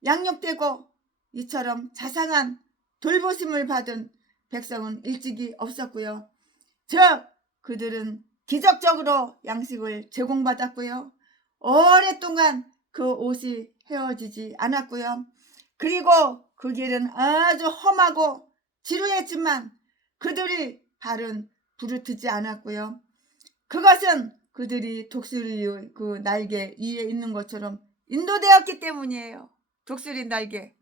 양육되고 이처럼 자상한 돌보심을 받은 백성은 일찍이 없었고요. 즉 그들은 기적적으로 양식을 제공받았고요. 오랫동안 그 옷이 헤어지지 않았고요. 그리고 그 길은 아주 험하고 지루했지만 그들의 발은 부르트지 않았고요. 그것은 그들이 독수리의 그 날개 위에 있는 것처럼 인도되었기 때문이에요. 독수리 날개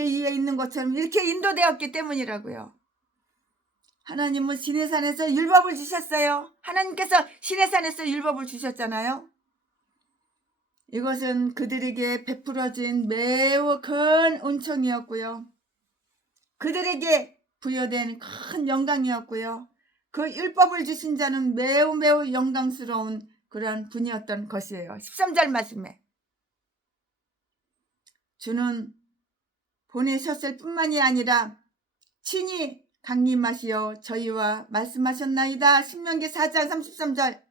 위에 있는 것처럼 이렇게 인도되었기 때문이라고요. 하나님은 시내산에서 율법을 주셨어요. 하나님께서 시내산에서 율법을 주셨잖아요. 이것은 그들에게 베풀어진 매우 큰 은총이었고요. 그들에게 부여된 큰 영광이었고요. 그 율법을 주신 자는 매우 매우 영광스러운 그런 분이었던 것이에요. 13절 말씀에 주는 보내셨을 뿐만이 아니라 친히 강림하시어 저희와 말씀하셨나이다. 신명기 4장 33절.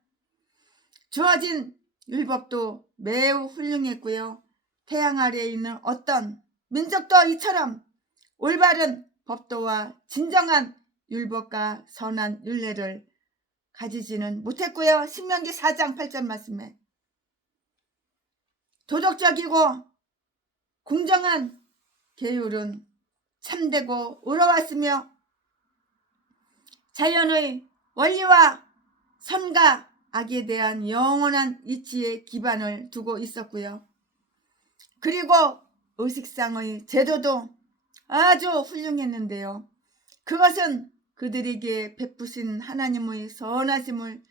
주어진 율법도 매우 훌륭했고요. 태양 아래에 있는 어떤 민족도 이처럼 올바른 법도와 진정한 율법과 선한 율례를 가지지는 못했고요. 신명기 4장 8절 말씀에 도덕적이고 공정한 계율은 참되고 의로웠으며 자연의 원리와 선과 악에 대한 영원한 이치의 기반을 두고 있었고요. 그리고 의식상의 제도도 아주 훌륭했는데요. 그것은 그들에게 베푸신 하나님의 선하심을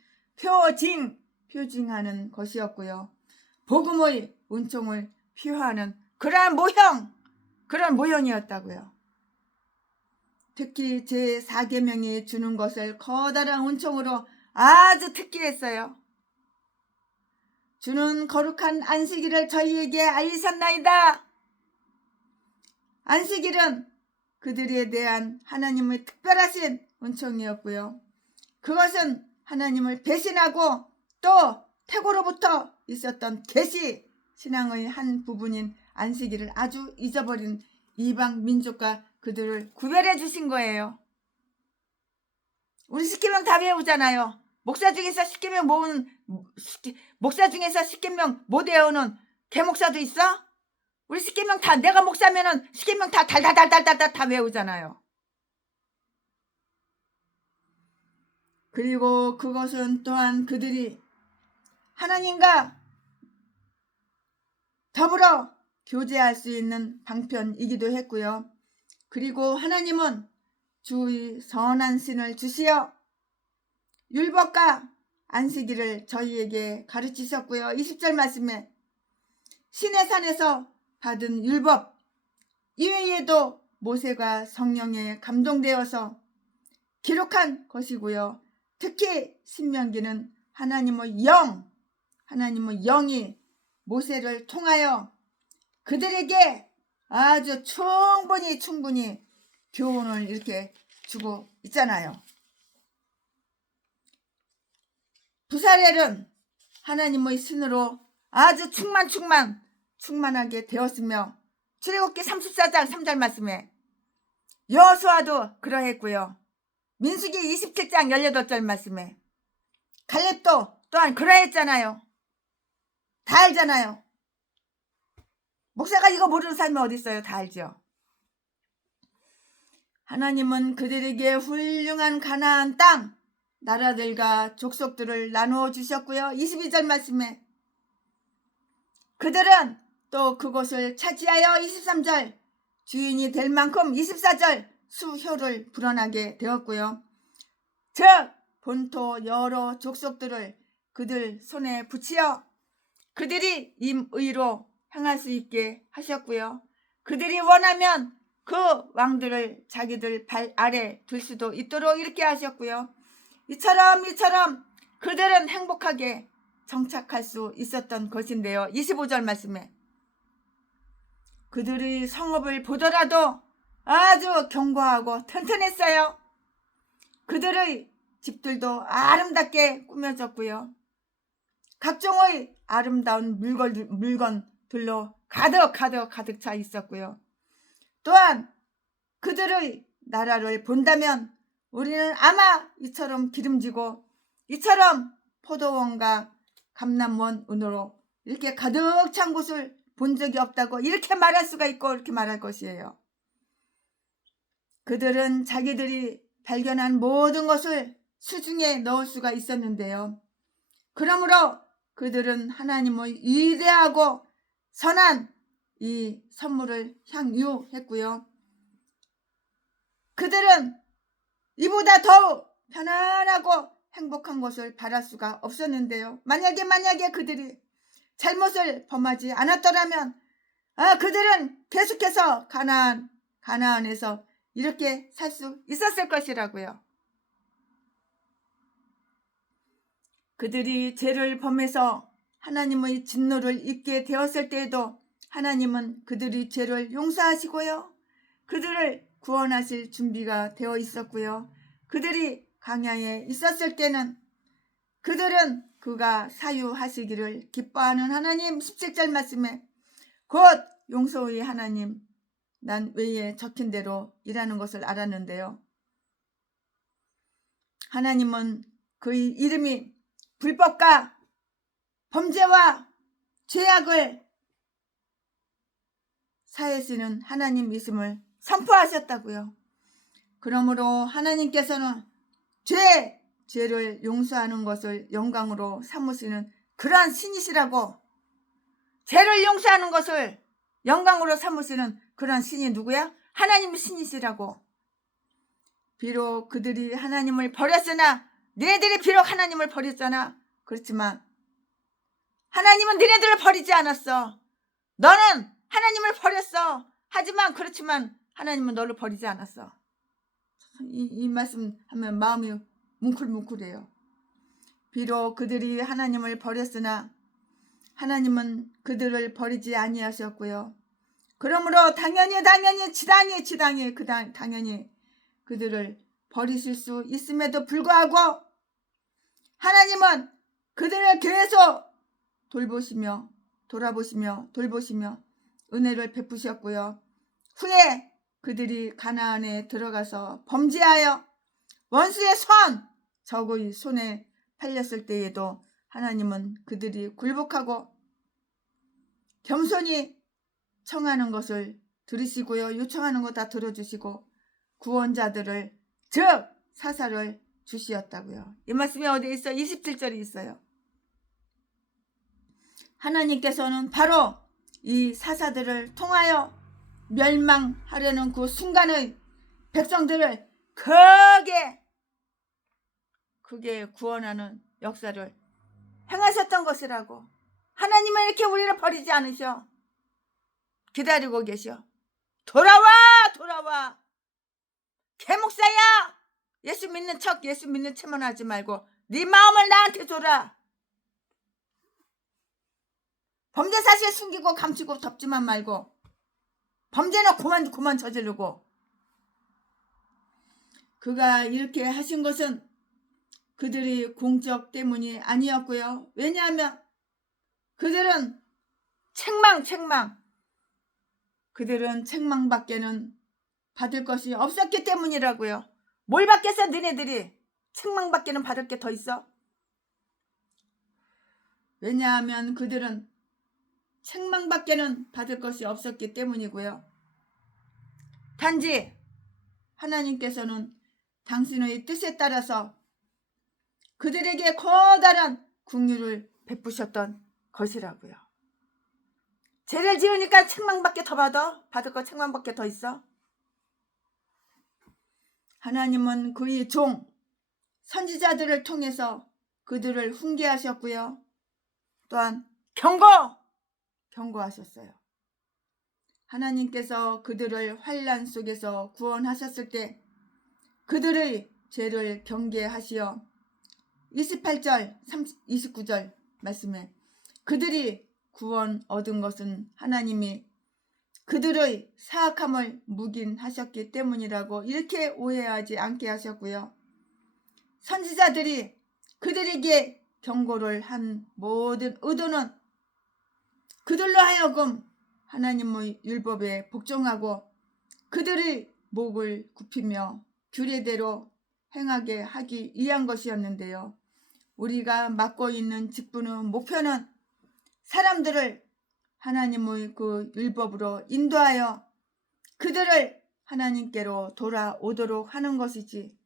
표징하는 것이었고요. 복음의 은총을 표하는 그런 모형이었다고요. 특히 제4계명이 주는 것을 커다란 은총으로 아주 특기했어요. 주는 거룩한 안식일을 저희에게 알리셨나이다. 안식일은 그들에 대한 하나님의 특별하신 은총이었고요. 그것은 하나님을 배신하고 또 태고로부터 있었던 계시 신앙의 한 부분인 안식일을 아주 잊어버린 이방 민족과 그들을 구별해 주신 거예요. 우리 십계명 다 외우잖아요. 목사 중에서 십계명 못 외우는 개목사도 있어? 우리 십계명 다 내가 목사면은 십계명 다 달달달달달달 다 외우잖아요. 그리고 그것은 또한 그들이 하나님과 더불어 교제할 수 있는 방편이기도 했고요. 그리고 하나님은 주의 선한 신을 주시어 율법과 안식일을 저희에게 가르치셨고요. 20절 말씀에 신의 산에서 받은 율법 이외에도 모세가 성령에 감동되어서 기록한 것이고요. 특히 신명기는 하나님의 영이 모세를 통하여 그들에게 아주 충분히 교훈을 이렇게 주고 있잖아요. 부사렐은 하나님의 신으로 아주 충만하게 되었으며 출애굽기 34장 3절 말씀에 여호수아도 그러했고요. 민수기 27장 18절 말씀에 갈렙도 또한 그러했잖아요. 다 알잖아요. 목사가 이거 모르는 사람이 어디 있어요? 다 알죠. 하나님은 그들에게 훌륭한 가나안 땅 나라들과 족속들을 나누어 주셨고요. 22절 말씀에 그들은 또 그곳을 차지하여 23절 주인이 될 만큼 24절 수효를 불어나게 되었고요. 즉 본토 여러 족속들을 그들 손에 붙이어 그들이 임의로 행할 수 있게 하셨고요. 그들이 원하면 그 왕들을 자기들 발 아래 둘 수도 있도록 이렇게 하셨고요. 이처럼 그들은 행복하게 정착할 수 있었던 것인데요. 25절 말씀에 그들의 성읍을 보더라도 아주 견고하고 튼튼했어요. 그들의 집들도 아름답게 꾸며졌고요. 각종의 아름다운 물건들로 가득 차 있었고요. 또한 그들의 나라를 본다면 우리는 아마 이처럼 기름지고 이처럼 포도원과 감람원으로 이렇게 가득 찬 곳을 본 적이 없다고 이렇게 말할 수가 있고 이렇게 말할 것이에요. 그들은 자기들이 발견한 모든 것을 수중에 넣을 수가 있었는데요. 그러므로 그들은 하나님의 위대하고 선한 이 선물을 향유했고요. 그들은 이보다 더욱 편안하고 행복한 것을 바랄 수가 없었는데요. 만약에 그들이 잘못을 범하지 않았더라면 그들은 계속해서 가나안에서 이렇게 살 수 있었을 것이라고요. 그들이 죄를 범해서 하나님의 진노를 입게 되었을 때에도 하나님은 그들의 죄를 용서하시고요. 그들을 구원하실 준비가 되어 있었고요. 그들이 광야에 있었을 때는 그들은 그가 사유하시기를 기뻐하는 하나님 17절 말씀에 곧 용서의 하나님 난 외에 적힌 대로 일하는 것을 알았는데요. 하나님은 그의 이름이 불법과 범죄와 죄악을 사하시는 하나님이심을 선포하셨다고요. 그러므로 하나님께서는 죄를 용서하는 것을 영광으로 삼으시는 그러한 신이시라고. 죄를 용서하는 것을 영광으로 삼으시는 그러한 신이 누구야? 하나님의 신이시라고. 비록 그들이 하나님을 버렸으나 너희들이 비록 하나님을 버렸잖아. 그렇지만 하나님은 너희들을 버리지 않았어. 너는 하나님을 버렸어. 하지만 그렇지만 하나님은 너를 버리지 않았어. 이 말씀 하면 마음이 뭉클뭉클해요. 비록 그들이 하나님을 버렸으나 하나님은 그들을 버리지 아니하셨고요. 그러므로 당연히 그들을 버리실 수 있음에도 불구하고 하나님은 그들을 계속 돌보시며 은혜를 베푸셨고요. 후에 그들이 가나안에 들어가서 범죄하여 원수의 적의 손에 팔렸을 때에도 하나님은 그들이 굴복하고 겸손히 청하는 것을 들으시고요. 요청하는 거 다 들어주시고 구원자들을 즉 사사를 주시었다고요. 이 말씀이 어디에 있어요? 27절이 있어요. 하나님께서는 바로 이 사사들을 통하여 멸망하려는 그 순간의 백성들을 크게 구원하는 역사를 행하셨던 것이라고. 하나님은 이렇게 우리를 버리지 않으셔. 기다리고 계셔. 돌아와. 개목사야. 예수 믿는 척만 하지 말고 네 마음을 나한테 줘라. 범죄 사실 숨기고 감추고 덮지만 말고 범죄는 그만 저지르고. 그가 이렇게 하신 것은 그들이 공적 때문이 아니었고요. 왜냐하면 그들은 그들은 책망밖에는 받을 것이 없었기 때문이라고요. 뭘 받겠어 너네들이? 책망밖에는 받을 게 더 있어? 왜냐하면 그들은 책망밖에는 받을 것이 없었기 때문이고요. 단지 하나님께서는 당신의 뜻에 따라서 그들에게 커다란 긍휼을 베푸셨던 것이라고요. 죄를 지으니까 책망밖에 더 받을 거 책망밖에 더 있어? 하나님은 그의 종 선지자들을 통해서 그들을 훈계하셨고요. 또한 경고하셨어요. 하나님께서 그들을 환난 속에서 구원하셨을 때 그들의 죄를 경계하시어 28절 29절 말씀에 그들이 구원 얻은 것은 하나님이 그들의 사악함을 묵인하셨기 때문이라고 이렇게 오해하지 않게 하셨고요. 선지자들이 그들에게 경고를 한 모든 의도는 그들로 하여금 하나님의 율법에 복종하고 그들의 목을 굽히며 규례대로 행하게 하기 위한 것이었는데요. 우리가 맡고 있는 직분은 목표는 사람들을 하나님의 그 율법으로 인도하여 그들을 하나님께로 돌아오도록 하는 것이지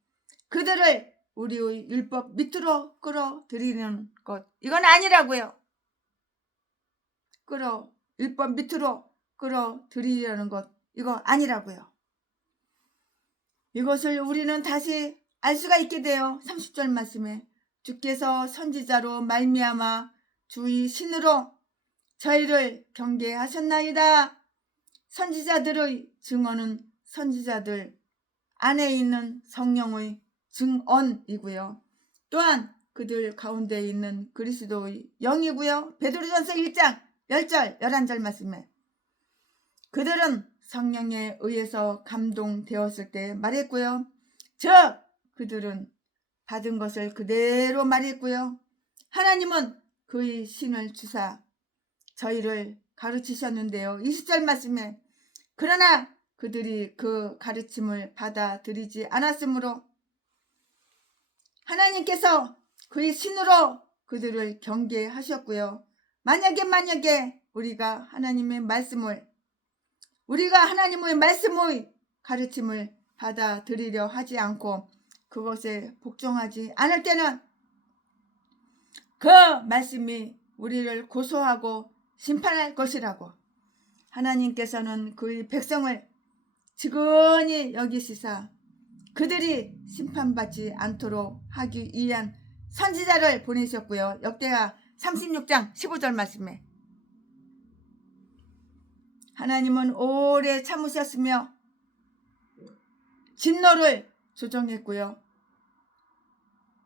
그들을 우리의 율법 밑으로 끌어들이는 것 이건 아니라고요. 율법 밑으로 끌어들이려는 것 이거 아니라고요. 이것을 우리는 다시 알 수가 있게 돼요. 30절 말씀에 주께서 선지자로 말미암아 주의 신으로 저희를 경계하셨나이다. 선지자들의 증언은 선지자들 안에 있는 성령의 증언이고요. 또한 그들 가운데 있는 그리스도의 영이고요. 베드로전서 1장 10절 11절 말씀에 그들은 성령에 의해서 감동되었을 때 말했고요. 즉 그들은 받은 것을 그대로 말했고요. 하나님은 그의 신을 주사 저희를 가르치셨는데요. 20절 말씀에 그러나 그들이 그 가르침을 받아들이지 않았으므로 하나님께서 그의 신으로 그들을 경계하셨고요. 만약에 우리가 하나님의 말씀의 가르침을 받아들이려 하지 않고 그것에 복종하지 않을 때는 그 말씀이 우리를 고소하고 심판할 것이라고 하나님께서는 그의 백성을 지근히 여기시사 그들이 심판받지 않도록 하기 위한 선지자를 보내셨고요. 역대하 36장 15절 말씀에 하나님은 오래 참으셨으며 진노를 조정했고요.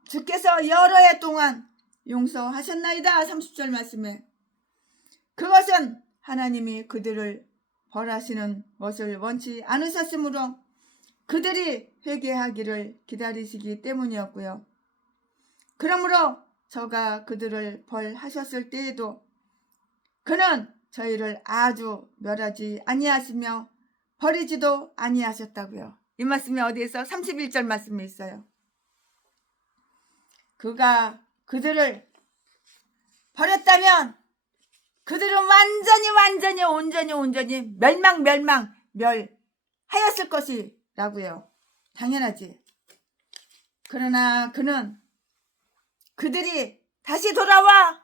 주께서 여러 해 동안 용서하셨나이다. 30절 말씀에 그것은 하나님이 그들을 벌하시는 것을 원치 않으셨으므로 그들이 회개하기를 기다리시기 때문이었고요. 그러므로 저가 그들을 벌하셨을 때에도 그는 저희를 아주 멸하지 아니하시며 버리지도 아니하셨다고요. 이 말씀이 어디에서 31절 말씀에 있어요. 그가 그들을 버렸다면 그들은 온전히 멸하였을 것이라고요. 당연하지. 그러나 그는 그들이 다시 돌아와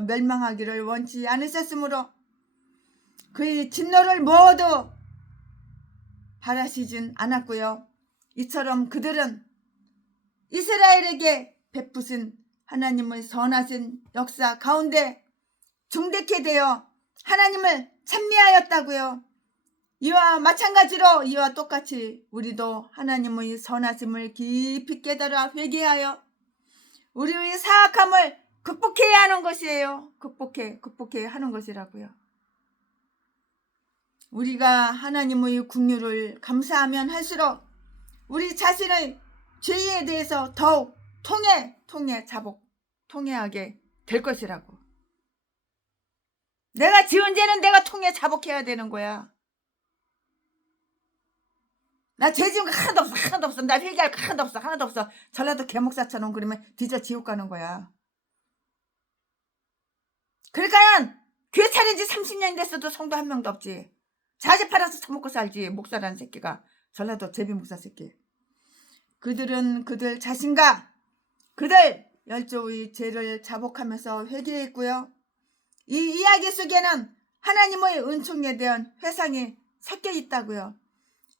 멸망하기를 원치 않으셨으므로 그의 진노를 모두 바라시진 않았고요. 이처럼 그들은 이스라엘에게 베푸신 하나님의 선하신 역사 가운데 중대케 되어 하나님을 찬미하였다고요. 이와 똑같이 우리도 하나님의 선하심을 깊이 깨달아 회개하여 우리의 사악함을 극복해야 하는 것이에요. 극복해야 하는 것이라고요. 우리가 하나님의 긍휼을 감사하면 할수록 우리 자신의 죄에 대해서 더욱 통회하게 될 것이라고. 내가 지은 죄는 내가 자복해야 되는 거야. 나 죄 지은 거 하나도 없어. 나 회개할 거 하나도 없어. 전라도 개목사처럼 그러면 뒤져 지옥 가는 거야. 그러니까는 교회 차린 지 30년이 됐어도 성도 한 명도 없지. 자재 팔아서 처먹고 살지. 목사라는 새끼가. 전라도 제비 목사 새끼. 그들은 그들 자신과 그들 열조의 죄를 자복하면서 회개했고요. 이 이야기 속에는 하나님의 은총에 대한 회상이 섞여 있다고요.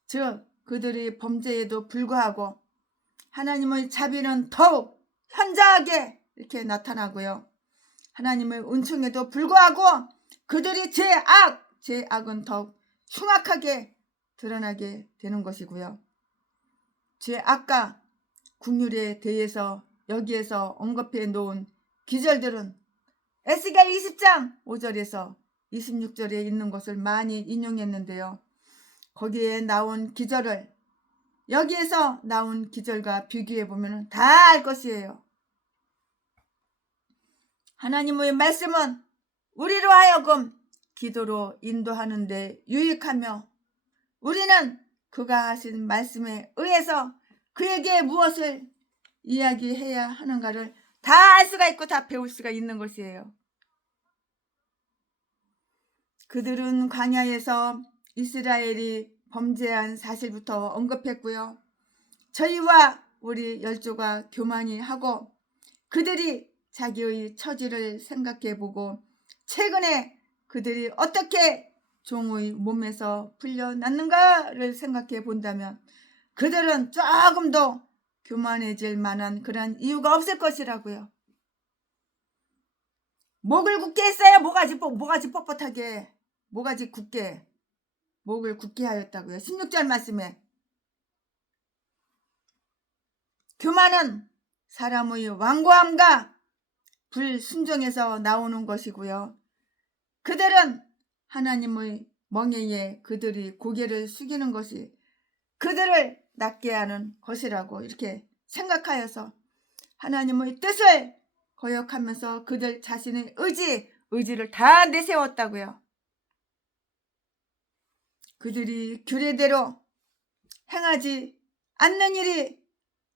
즉 그들이 범죄에도 불구하고 하나님의 자비는 더욱 현저하게 이렇게 나타나고요. 하나님의 은총에도 불구하고 그들이 죄악은 더욱 흉악하게 드러나게 되는 것이고요. 죄악과 긍휼에 대해서 여기에서 언급해 놓은 기절들은 에스겔 20장 5절에서 26절에 있는 것을 많이 인용했는데요. 거기에 나온 기절을 여기에서 나온 기절과 비교해 보면 다 알 것이에요. 하나님의 말씀은 우리로 하여금 기도로 인도하는 데 유익하며 우리는 그가 하신 말씀에 의해서 그에게 무엇을 이야기해야 하는가를 다 알 수가 있고 다 배울 수가 있는 것이에요. 그들은 광야에서 이스라엘이 범죄한 사실부터 언급했고요. 저희와 우리 열조가 교만히 하고 그들이 자기의 처지를 생각해보고 최근에 그들이 어떻게 종의 몸에서 풀려났는가를 생각해 본다면 그들은 조금 더 교만해질 만한 그런 이유가 없을 것이라고요. 목을 굳게 했어요. 모가지 뻣뻣하게 모가지 굳게 목을 굳게 하였다고요. 16절 말씀에 교만은 사람의 완고함과 불순종에서 나오는 것이고요. 그들은 하나님의 멍에에 그들이 고개를 숙이는 것이 그들을 낫게 하는 것이라고 이렇게 생각하여서 하나님의 뜻을 거역하면서 그들 자신의 의지를 다 내세웠다고요. 그들이 규례대로 행하지 않는 일이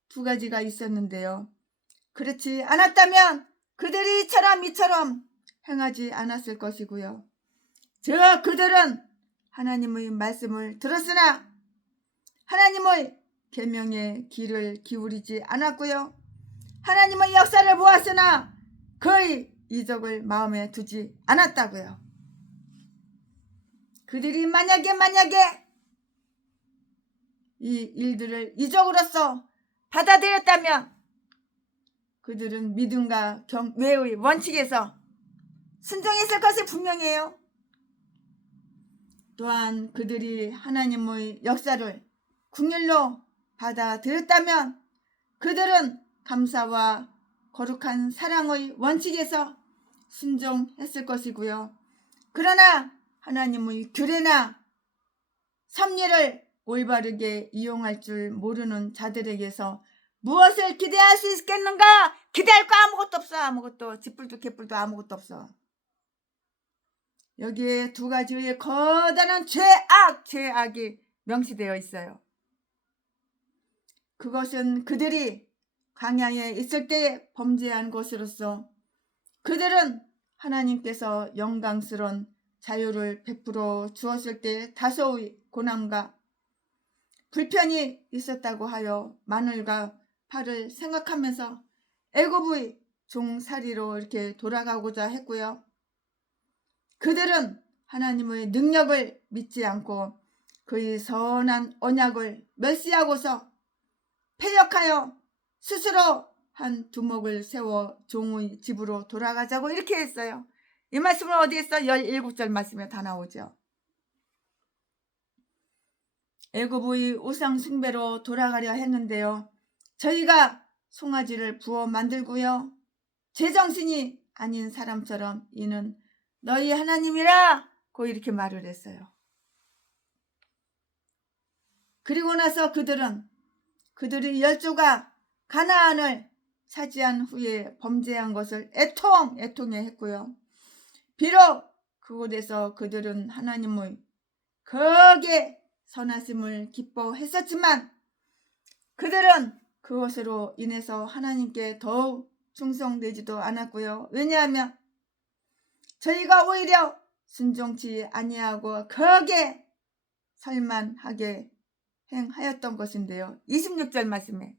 두 가지가 있었는데요. 그렇지 않았다면 그들이 이처럼 행하지 않았을 것이고요. 그들은 하나님의 말씀을 들었으나 하나님의 계명에 귀를 기울이지 않았고요. 하나님의 역사를 보았으나 그의 이적을 마음에 두지 않았다고요. 그들이 만약에 이 일들을 이적으로서 받아들였다면 그들은 믿음과 경외의 원칙에서 순종했을 것이 분명해요. 또한 그들이 하나님의 역사를 긍휼로 받아들였다면 그들은 감사와 거룩한 사랑의 원칙에서 순종했을 것이고요. 그러나 하나님의 규례나 섭리를 올바르게 이용할 줄 모르는 자들에게서 무엇을 기대할 수 있겠는가? 기대할 거 아무것도 없어. 아무것도. 쥐뿔도 개뿔도 아무것도 없어. 여기에 두 가지의 거대한 죄악이 명시되어 있어요. 그것은 그들이 광야에 있을 때 범죄한 것으로서 그들은 하나님께서 영광스러운 자유를 베풀어 주었을 때 다소의 고난과 불편이 있었다고 하여 마늘과 파를 생각하면서 애굽의 종살이로 이렇게 돌아가고자 했고요. 그들은 하나님의 능력을 믿지 않고 그의 선한 언약을 멸시하고서 패역하여 스스로 한 두목을 세워 종의 집으로 돌아가자고 이렇게 했어요. 이 말씀은 어디에 있어? 17절 말씀에 다 나오죠. 애굽의 우상 숭배로 돌아가려 했는데요. 저희가 송아지를 부어 만들고요. 제정신이 아닌 사람처럼 이는 너희 하나님이라 고 이렇게 말을 했어요. 그리고 나서 그들의 열조가 가나안을 차지한 후에 범죄한 것을 애통해 했고요. 비록 그곳에서 그들은 하나님의 거기에 선하심을 기뻐했었지만 그들은 그것으로 인해서 하나님께 더욱 충성되지도 않았고요. 왜냐하면 저희가 오히려 순종치 아니하고 거기에 살만하게 행하였던 것인데요. 26절 말씀에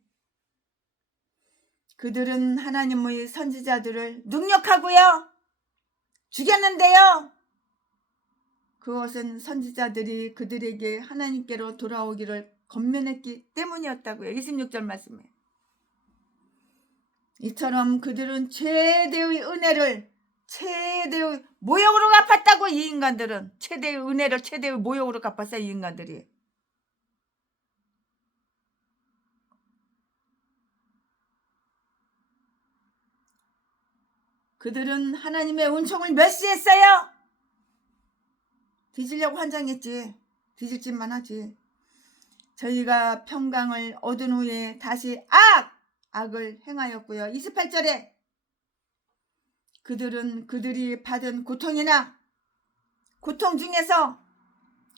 그들은 하나님의 선지자들을 능욕하고요. 죽였는데요. 그것은 선지자들이 그들에게 하나님께로 돌아오기를 권면했기 때문이었다고요. 26절 말씀에. 이처럼 그들은 최대의 은혜를 최대의 모욕으로 갚았다고. 이 인간들은 최대의 은혜를 최대의 모욕으로 갚았어요. 이 인간들이. 그들은 하나님의 은총을 멸시했어요. 뒤지려고 환장했지. 뒤질 짓만 하지. 저희가 평강을 얻은 후에 다시 악을 행하였고요. 28절에 그들은 그들이 받은 고통이나 고통 중에서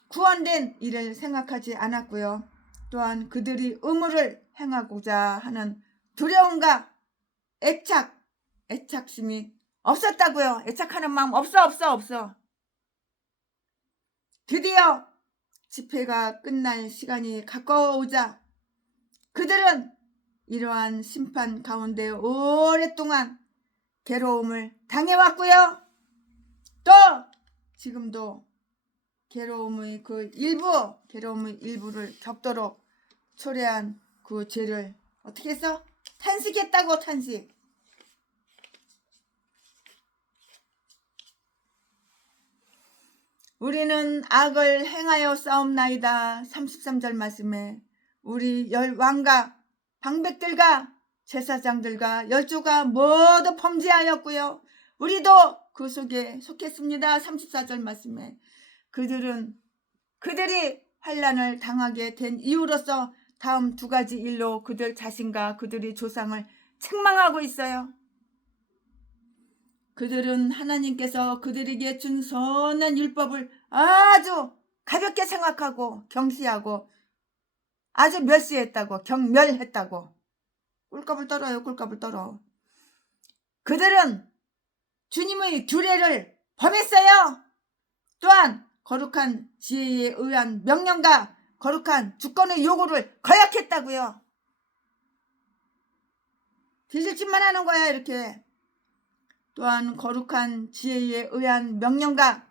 구원된 일을 생각하지 않았고요. 또한 그들이 의무를 행하고자 하는 두려움과 애착심이 없었다고요. 애착하는 마음 없어. 드디어 집회가 끝날 시간이 가까워오자 그들은 이러한 심판 가운데 오랫동안 괴로움을 당해왔고요. 또 지금도 괴로움의 일부를 겪도록 초래한 그 죄를 어떻게 해서 탄식했다고. 탄식. 우리는 악을 행하여 싸움나이다. 33절 말씀에 우리 왕과 방백들과 제사장들과 열조가 모두 범죄하였고요. 우리도 그 속에 속했습니다. 34절 말씀에 그들이 환난을 당하게 된 이유로서 다음 두 가지 일로 그들 자신과 그들의 조상을 책망하고 있어요. 그들은 하나님께서 그들에게 준 선한 율법을 아주 가볍게 생각하고 경시하고 아주 멸시했다고, 경멸했다고. 꿀값을 떨어요. 꿀값을 떨어. 그들은 주님의 규례를 범했어요. 또한 거룩한 지혜에 의한 명령과 거룩한 주권의 요구를 거역했다고요. 뒤질짓만 하는 거야 이렇게. 또한 거룩한 지혜에 의한 명령과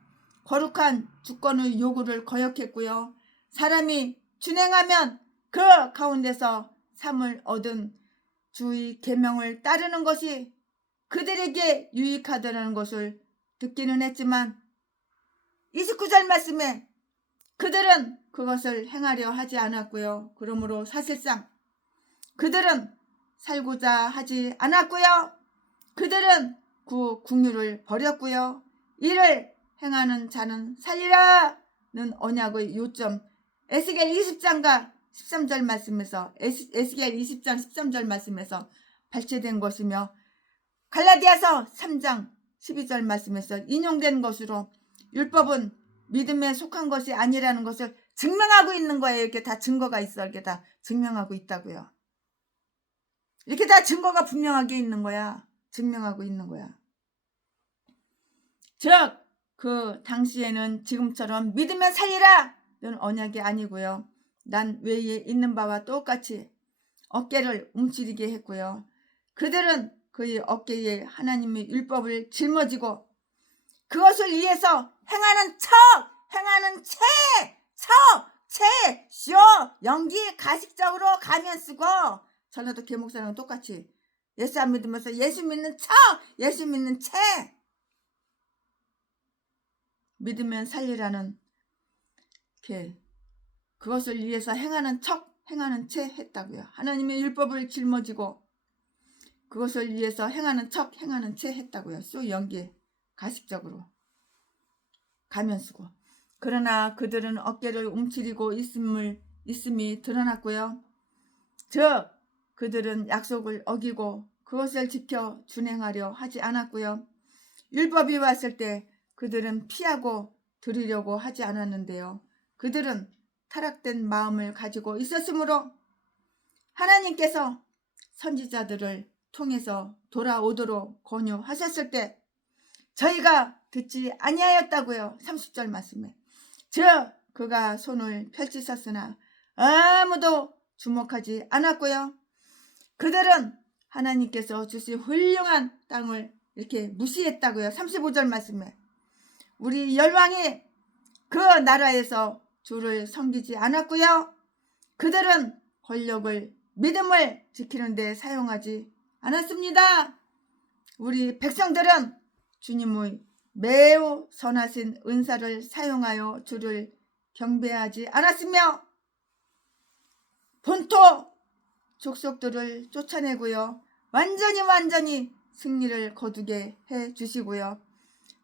거룩한 주권의 요구를 거역했고요. 사람이 준행하면 그 가운데서 삶을 얻은 주의 계명을 따르는 것이 그들에게 유익하다는 것을 듣기는 했지만 29절 말씀에 그들은 그것을 행하려 하지 않았고요. 그러므로 사실상 그들은 살고자 하지 않았고요. 그들은 그 국률을 버렸고요. 이를 행하는 자는 살리라는 언약의 요점 에스겔 20장과 13절 말씀에서 에스겔 20장 13절 말씀에서 발췌된 것이며 갈라디아서 3장 12절 말씀에서 인용된 것으로 율법은 믿음에 속한 것이 아니라는 것을 증명하고 있는 거예요. 이렇게 다 증거가 있어. 이렇게 다 증명하고 있다고요. 이렇게 다 증거가 분명하게 있는 거야. 증명하고 있는 거야. 즉, 그 당시에는 지금처럼 믿으면 살리라는 언약이 아니고요. 난 외에 있는 바와 똑같이 어깨를 움츠리게 했고요. 그들은 그의 어깨에 하나님의 율법을 짊어지고 그것을 위해서 행하는 쇼, 연기, 가식적으로 가면 쓰고 전라도 계목사랑 똑같이 예수 안 믿으면서 예수 믿는 채 믿으면 살리라는 그것을 위해서 행하는 채 했다고요. 하나님의 율법을 짊어지고 그것을 위해서 행하는 채 했다고요. 쇼, 연기, 가식적으로 가면 쓰고. 그러나 그들은 어깨를 움츠리고 있음이 드러났고요. 즉 그들은 약속을 어기고 그것을 지켜 준행하려 하지 않았고요. 율법이 왔을 때 그들은 피하고 들으려고 하지 않았는데요. 그들은 타락된 마음을 가지고 있었으므로 하나님께서 선지자들을 통해서 돌아오도록 권유하셨을 때 저희가 듣지 아니하였다고요. 30절 말씀에. 즉 그가 손을 펼치셨으나 아무도 주목하지 않았고요. 그들은 하나님께서 주신 훌륭한 땅을 이렇게 무시했다고요. 35절 말씀에. 우리 열왕이 그 나라에서 주를 섬기지 않았고요. 그들은 권력을 믿음을 지키는 데 사용하지 않았습니다. 우리 백성들은 주님의 매우 선하신 은사를 사용하여 주를 경배하지 않았으며 본토 족속들을 쫓아내고요. 완전히 승리를 거두게 해주시고요.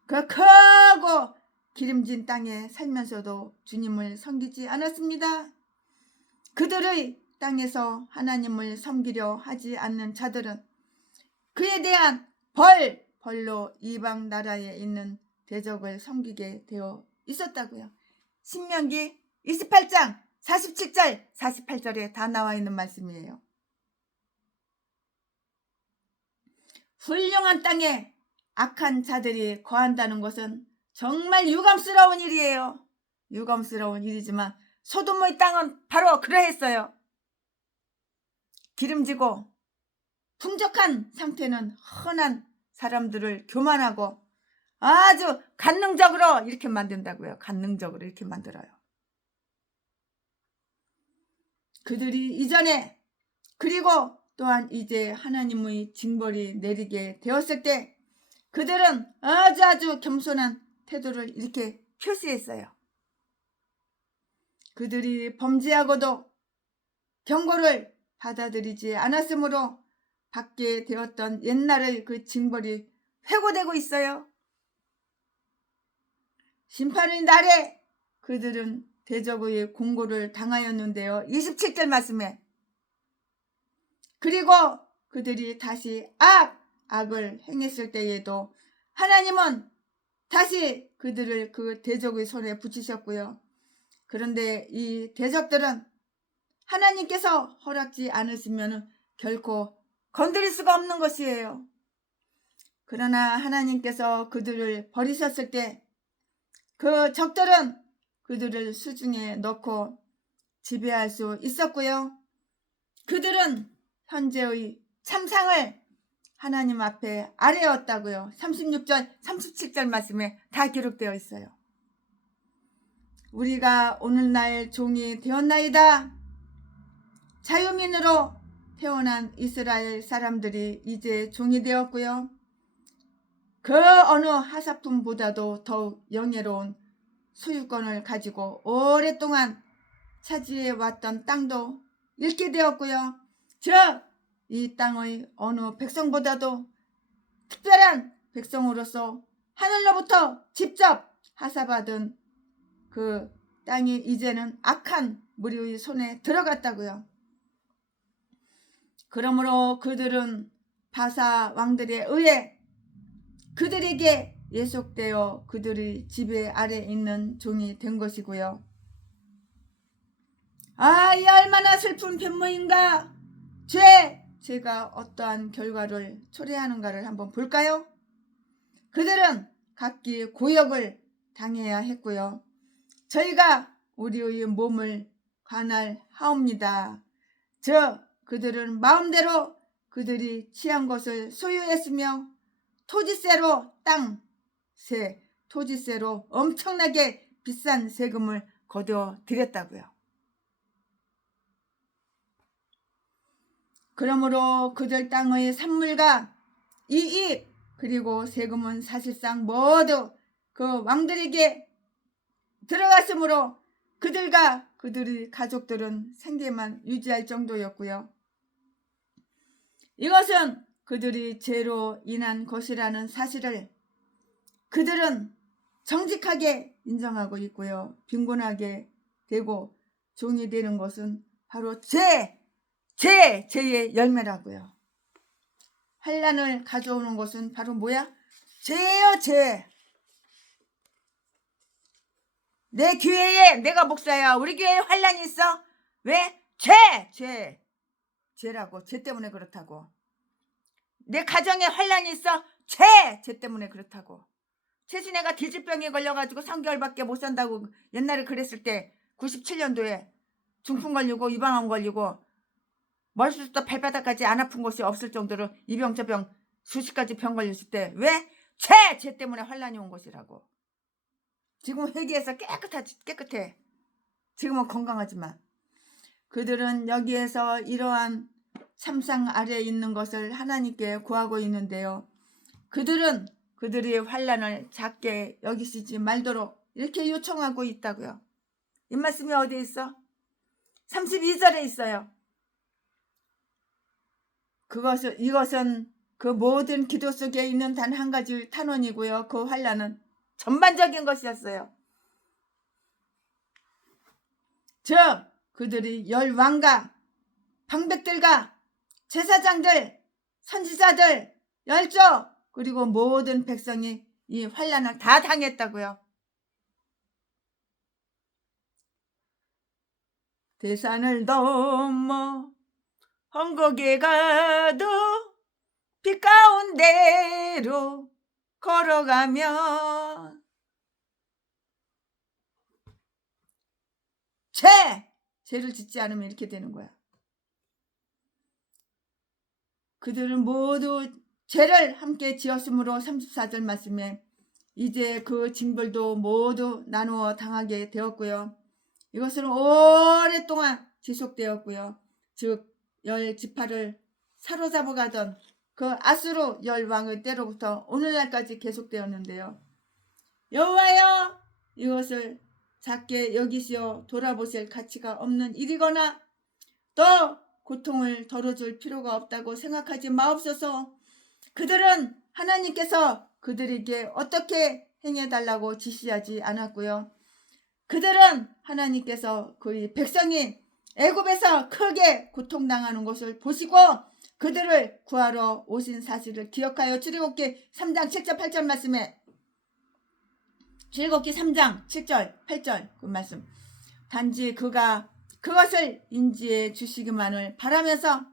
그 크고 기름진 땅에 살면서도 주님을 섬기지 않았습니다. 그들의 땅에서 하나님을 섬기려 하지 않는 자들은 그에 대한 벌로 이방 나라에 있는 대적을 섬기게 되어 있었다고요. 신명기 28장 47절 48절에 다 나와 있는 말씀이에요. 훌륭한 땅에 악한 자들이 거한다는 것은 정말 유감스러운 일이에요. 유감스러운 일이지만 소돔의 땅은 바로 그러했어요. 기름지고 풍족한 상태는 흔한 사람들을 교만하고 아주 간능적으로 이렇게 만든다고요. 간능적으로 이렇게 만들어요. 그들이 이전에 그리고 또한 이제 하나님의 징벌이 내리게 되었을 때 그들은 아주 겸손한 태도를 이렇게 표시했어요. 그들이 범죄하고도 경고를 받아들이지 않았으므로 받게 되었던 옛날의 그 징벌이 회고되고 있어요. 심판의 날에 그들은 대적의 공고를 당하였는데요. 27절 말씀에 그리고 그들이 다시 악을 행했을 때에도 하나님은 다시 그들을 그 대적의 손에 붙이셨고요. 그런데 이 대적들은 하나님께서 허락지 않으시면 결코 건드릴 수가 없는 것이에요. 그러나 하나님께서 그들을 버리셨을 때 그 적들은 그들을 수중에 넣고 지배할 수 있었고요. 그들은 현재의 참상을 하나님 앞에 아뢰었다고요. 36절, 37절 말씀에 다 기록되어 있어요. 우리가 오늘날 종이 되었나이다. 자유민으로 태어난 이스라엘 사람들이 이제 종이 되었고요. 그 어느 하사품보다도 더욱 영예로운 소유권을 가지고 오랫동안 차지해왔던 땅도 잃게 되었고요. 즉, 이 땅의 어느 백성보다도 특별한 백성으로서 하늘로부터 직접 하사받은 그 땅이 이제는 악한 무리의 손에 들어갔다고요. 그러므로 그들은 바사 왕들에 의해 그들에게 예속되어 그들의 지배 아래 있는 종이 된 것이고요. 이 얼마나 슬픈 변모인가. 죄가 어떠한 결과를 초래하는가를 한번 볼까요? 그들은 각기 고역을 당해야 했고요. 저희가 우리의 몸을 관할하옵니다. 그들은 마음대로 그들이 취한 것을 소유했으며 토지세로 토지세로 엄청나게 비싼 세금을 거둬 들였다고요. 그러므로 그들 땅의 산물과 이익 그리고 세금은 사실상 모두 그 왕들에게 들어갔으므로 그들과 그들의 가족들은 생계만 유지할 정도였고요. 이것은 그들이 죄로 인한 것이라는 사실을 그들은 정직하게 인정하고 있고요. 빈곤하게 되고 종이 되는 것은 바로 죄의 열매라고요. 환난을 가져오는 것은 바로 뭐야? 죄예요, 죄. 내 교회에 내가 목사야. 우리 교회에 환난이 있어. 왜? 죄라고. 죄 때문에 그렇다고. 내 가정에 환난이 있어. 죄 때문에 그렇다고. 최신애가 디지병에 걸려가지고 3개월밖에 못 산다고 옛날에 그랬을 때 97년도에 중풍 걸리고 유방암 걸리고 머리부터 발바닥까지 안 아픈 곳이 없을 정도로 이 병 저 병 수십 가지 병 걸렸을 때 왜? 죄 때문에 환난이 온 것이라고. 지금 회개해서 깨끗해. 지금은 건강하지만 그들은 여기에서 이러한 참상 아래에 있는 것을 하나님께 구하고 있는데요. 그들은 그들의 환난을 작게 여기시지 말도록 이렇게 요청하고 있다고요. 이 말씀이 어디에 있어? 32절에 있어요. 이것은 그 모든 기도 속에 있는 단 한 가지 탄원이고요. 그 환난은 전반적인 것이었어요. 즉 그들이 열왕과 방백들과 제사장들, 선지자들, 열조 그리고 모든 백성이 이 환난을 다 당했다고요. 대산을 넘어 헝거게 가도 빛 가운데로 걸어가면 죄를 짓지 않으면 이렇게 되는 거야. 그들은 모두 죄를 함께 지었으므로 34절 말씀에 이제 그 징벌도 모두 나누어 당하게 되었고요. 이것은 오랫동안 지속되었고요. 즉 10지파를 사로잡아 가던 그 아수르 열왕의 때로부터 오늘날까지 계속되었는데요. 여호와여 이것을 작게 여기시어 돌아보실 가치가 없는 일이거나 또 고통을 덜어줄 필요가 없다고 생각하지 마옵소서. 그들은 하나님께서 그들에게 어떻게 행해달라고 지시하지 않았고요. 그들은 하나님께서 그의 백성인 애굽에서 크게 고통당하는 것을 보시고 그들을 구하러 오신 사실을 기억하여 출애굽기 3장 7절 8절 말씀에 출애굽기 3장 7절 8절 그 말씀 단지 그가 그것을 인지해 주시기만을 바라면서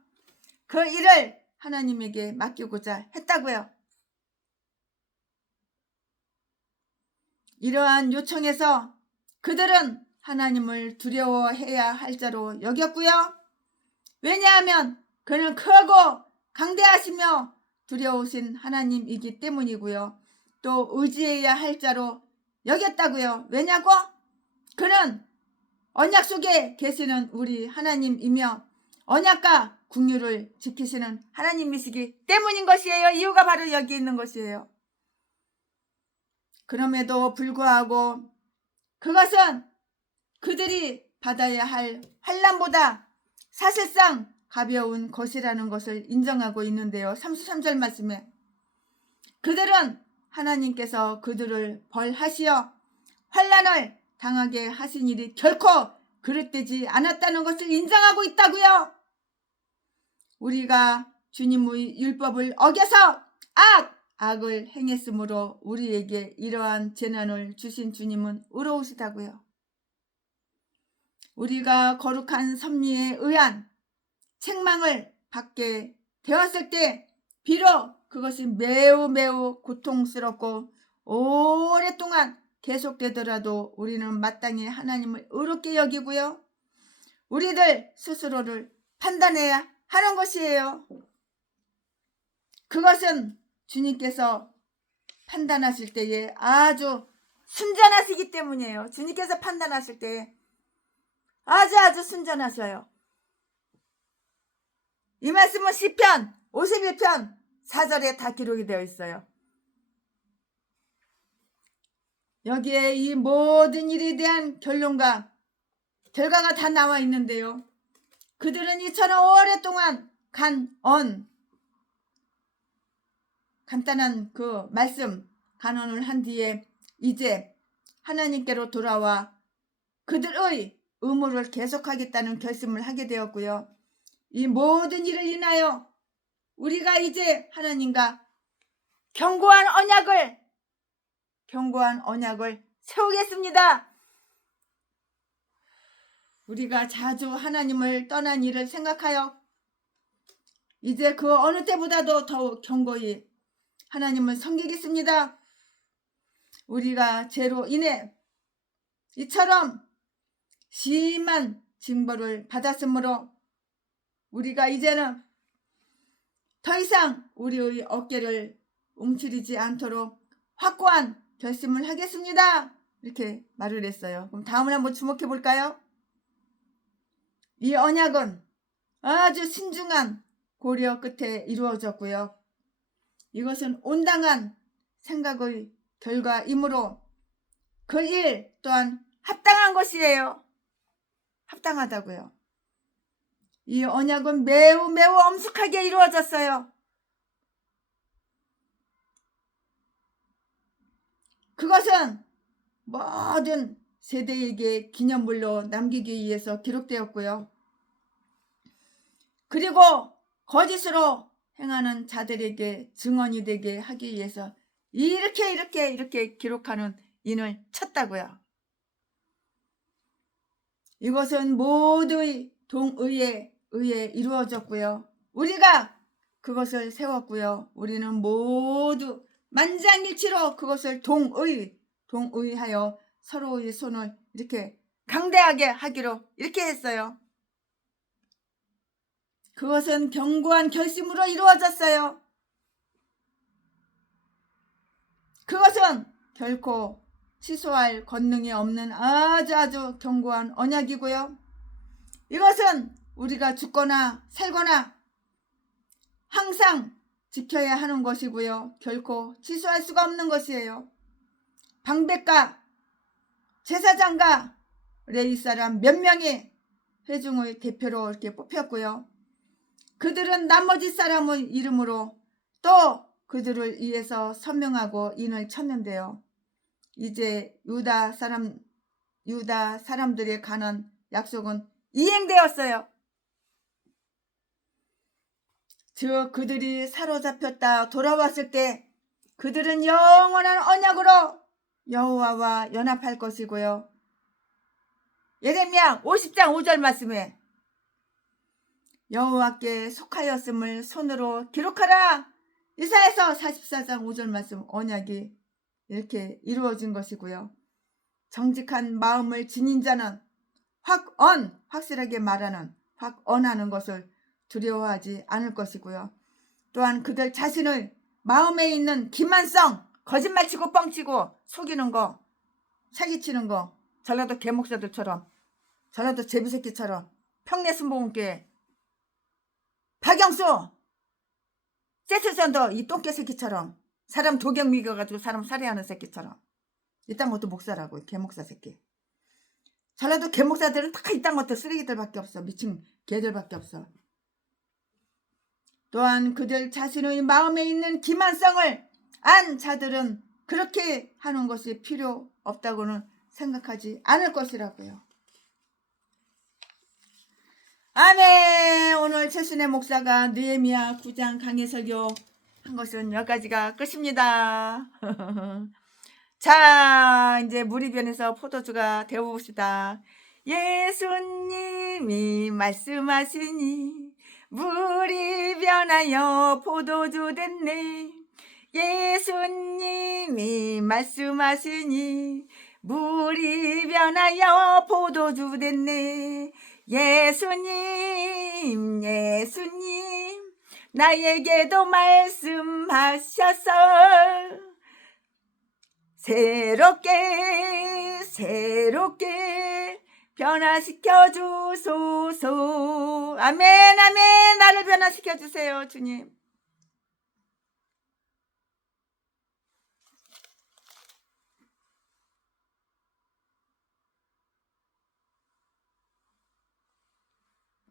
그 일을 하나님에게 맡기고자 했다고요. 이러한 요청에서 그들은 하나님을 두려워해야 할 자로 여겼고요. 왜냐하면 그는 크고 강대하시며 두려우신 하나님이기 때문이고요. 또 의지해야 할 자로 여겼다고요. 왜냐고? 그는 언약 속에 계시는 우리 하나님이며 언약과 긍휼을 지키시는 하나님이시기 때문인 것이에요. 이유가 바로 여기 있는 것이에요. 그럼에도 불구하고 그것은 그들이 받아야 할 환난보다 사실상 가벼운 것이라는 것을 인정하고 있는데요. 33절 말씀에 그들은 하나님께서 그들을 벌하시어 환난을 당하게 하신 일이 결코 그릇되지 않았다는 것을 인정하고 있다고요. 우리가 주님의 율법을 어겨서 악을 행했으므로 우리에게 이러한 재난을 주신 주님은 의로우시다고요. 우리가 거룩한 섭리에 의한 책망을 받게 되었을 때 비록 그것이 매우 고통스럽고 오랫동안 계속되더라도 우리는 마땅히 하나님을 의롭게 여기고요. 우리들 스스로를 판단해야 하는 것이에요. 그것은 주님께서 판단하실 때에 아주 순전하시기 때문이에요. 주님께서 판단하실 때에 아주 순전하셔요. 이 말씀은 시편 51편 4절에 다 기록이 되어 있어요. 여기에 이 모든 일에 대한 결론과 결과가 다 나와 있는데요. 그들은 이처럼 오랫동안 간단한 그 말씀 간언을 한 뒤에 이제 하나님께로 돌아와 그들의 의무를 계속하겠다는 결심을 하게 되었고요. 이 모든 일을 인하여 우리가 이제 하나님과 견고한 언약을 세우겠습니다. 우리가 자주 하나님을 떠난 일을 생각하여 이제 그 어느 때보다도 더욱 견고히 하나님을 섬기겠습니다. 우리가 죄로 인해 이처럼 심한 징벌을 받았으므로 우리가 이제는 더 이상 우리의 어깨를 움츠리지 않도록 확고한 결심을 하겠습니다. 이렇게 말을 했어요. 그럼 다음을 한번 주목해 볼까요? 이 언약은 아주 신중한 고려 끝에 이루어졌고요. 이것은 온당한 생각의 결과이므로 그 일 또한 합당한 것이에요. 합당하다고요. 이 언약은 매우 엄숙하게 이루어졌어요. 그것은 모든 세대에게 기념물로 남기기 위해서 기록되었고요. 그리고 거짓으로 행하는 자들에게 증언이 되게 하기 위해서 이렇게 기록하는 인을 쳤다고요. 이것은 모두의 동의에 의해 이루어졌고요. 우리가 그것을 세웠고요. 우리는 모두 만장일치로 그것을 동의하여 서로의 손을 이렇게 강대하게 하기로 이렇게 했어요. 그것은 견고한 결심으로 이루어졌어요. 그것은 결코 취소할 권능이 없는 아주 견고한 언약이고요. 이것은 우리가 죽거나 살거나 항상 지켜야 하는 것이고요. 결코 취소할 수가 없는 것이에요. 방백과 제사장과 레위 사람 몇 명이 회중의 대표로 이렇게 뽑혔고요. 그들은 나머지 사람의 이름으로 또 그들을 위해서 선명하고 인을 쳤는데요. 이제 유다 사람들에 관한 약속은 이행되었어요. 즉 그들이 사로잡혔다 돌아왔을 때 그들은 영원한 언약으로 여호와와 연합할 것이고요. 예레미야 50장 5절 말씀에 여호와께 속하였음을 손으로 기록하라. 이사야서 44장 5절 말씀 언약이 이렇게 이루어진 것이고요. 정직한 마음을 지닌 자는 확실하게 말하는 확언하는 것을 두려워하지 않을 것이고요. 또한 그들 자신을 마음에 있는 기만성, 거짓말치고 뻥치고 속이는 거, 사기치는 거, 전라도 개목사들처럼, 전라도 제비새끼처럼, 평내순복음교회 박영수, 세스전도 이 똥개 새끼처럼 사람 도경 미겨가지고 사람 살해하는 새끼처럼 이딴 것도 목사라고. 개목사 새끼. 전라도 개목사들은 다 이딴 것도 쓰레기들밖에 없어. 미친 개들밖에 없어. 또한 그들 자신의 마음에 있는 기만성을 안 자들은 그렇게 하는 것이 필요 없다고는 생각하지 않을 것이라고요. 아멘. 오늘 최순애 목사가 느헤미야 9장 강해 설교 한 것은 여기까지가 끝입니다. 자, 이제 무리변에서 포도주가 되어봅시다. 예수님이 말씀하시니 물이 변하여 포도주 됐네. 예수님이 말씀하시니 물이 변하여 포도주 됐네. 예수님 나에게도 말씀하셔서 새롭게 변화시켜 주소서. 아멘. 나를 변화시켜 주세요 주님.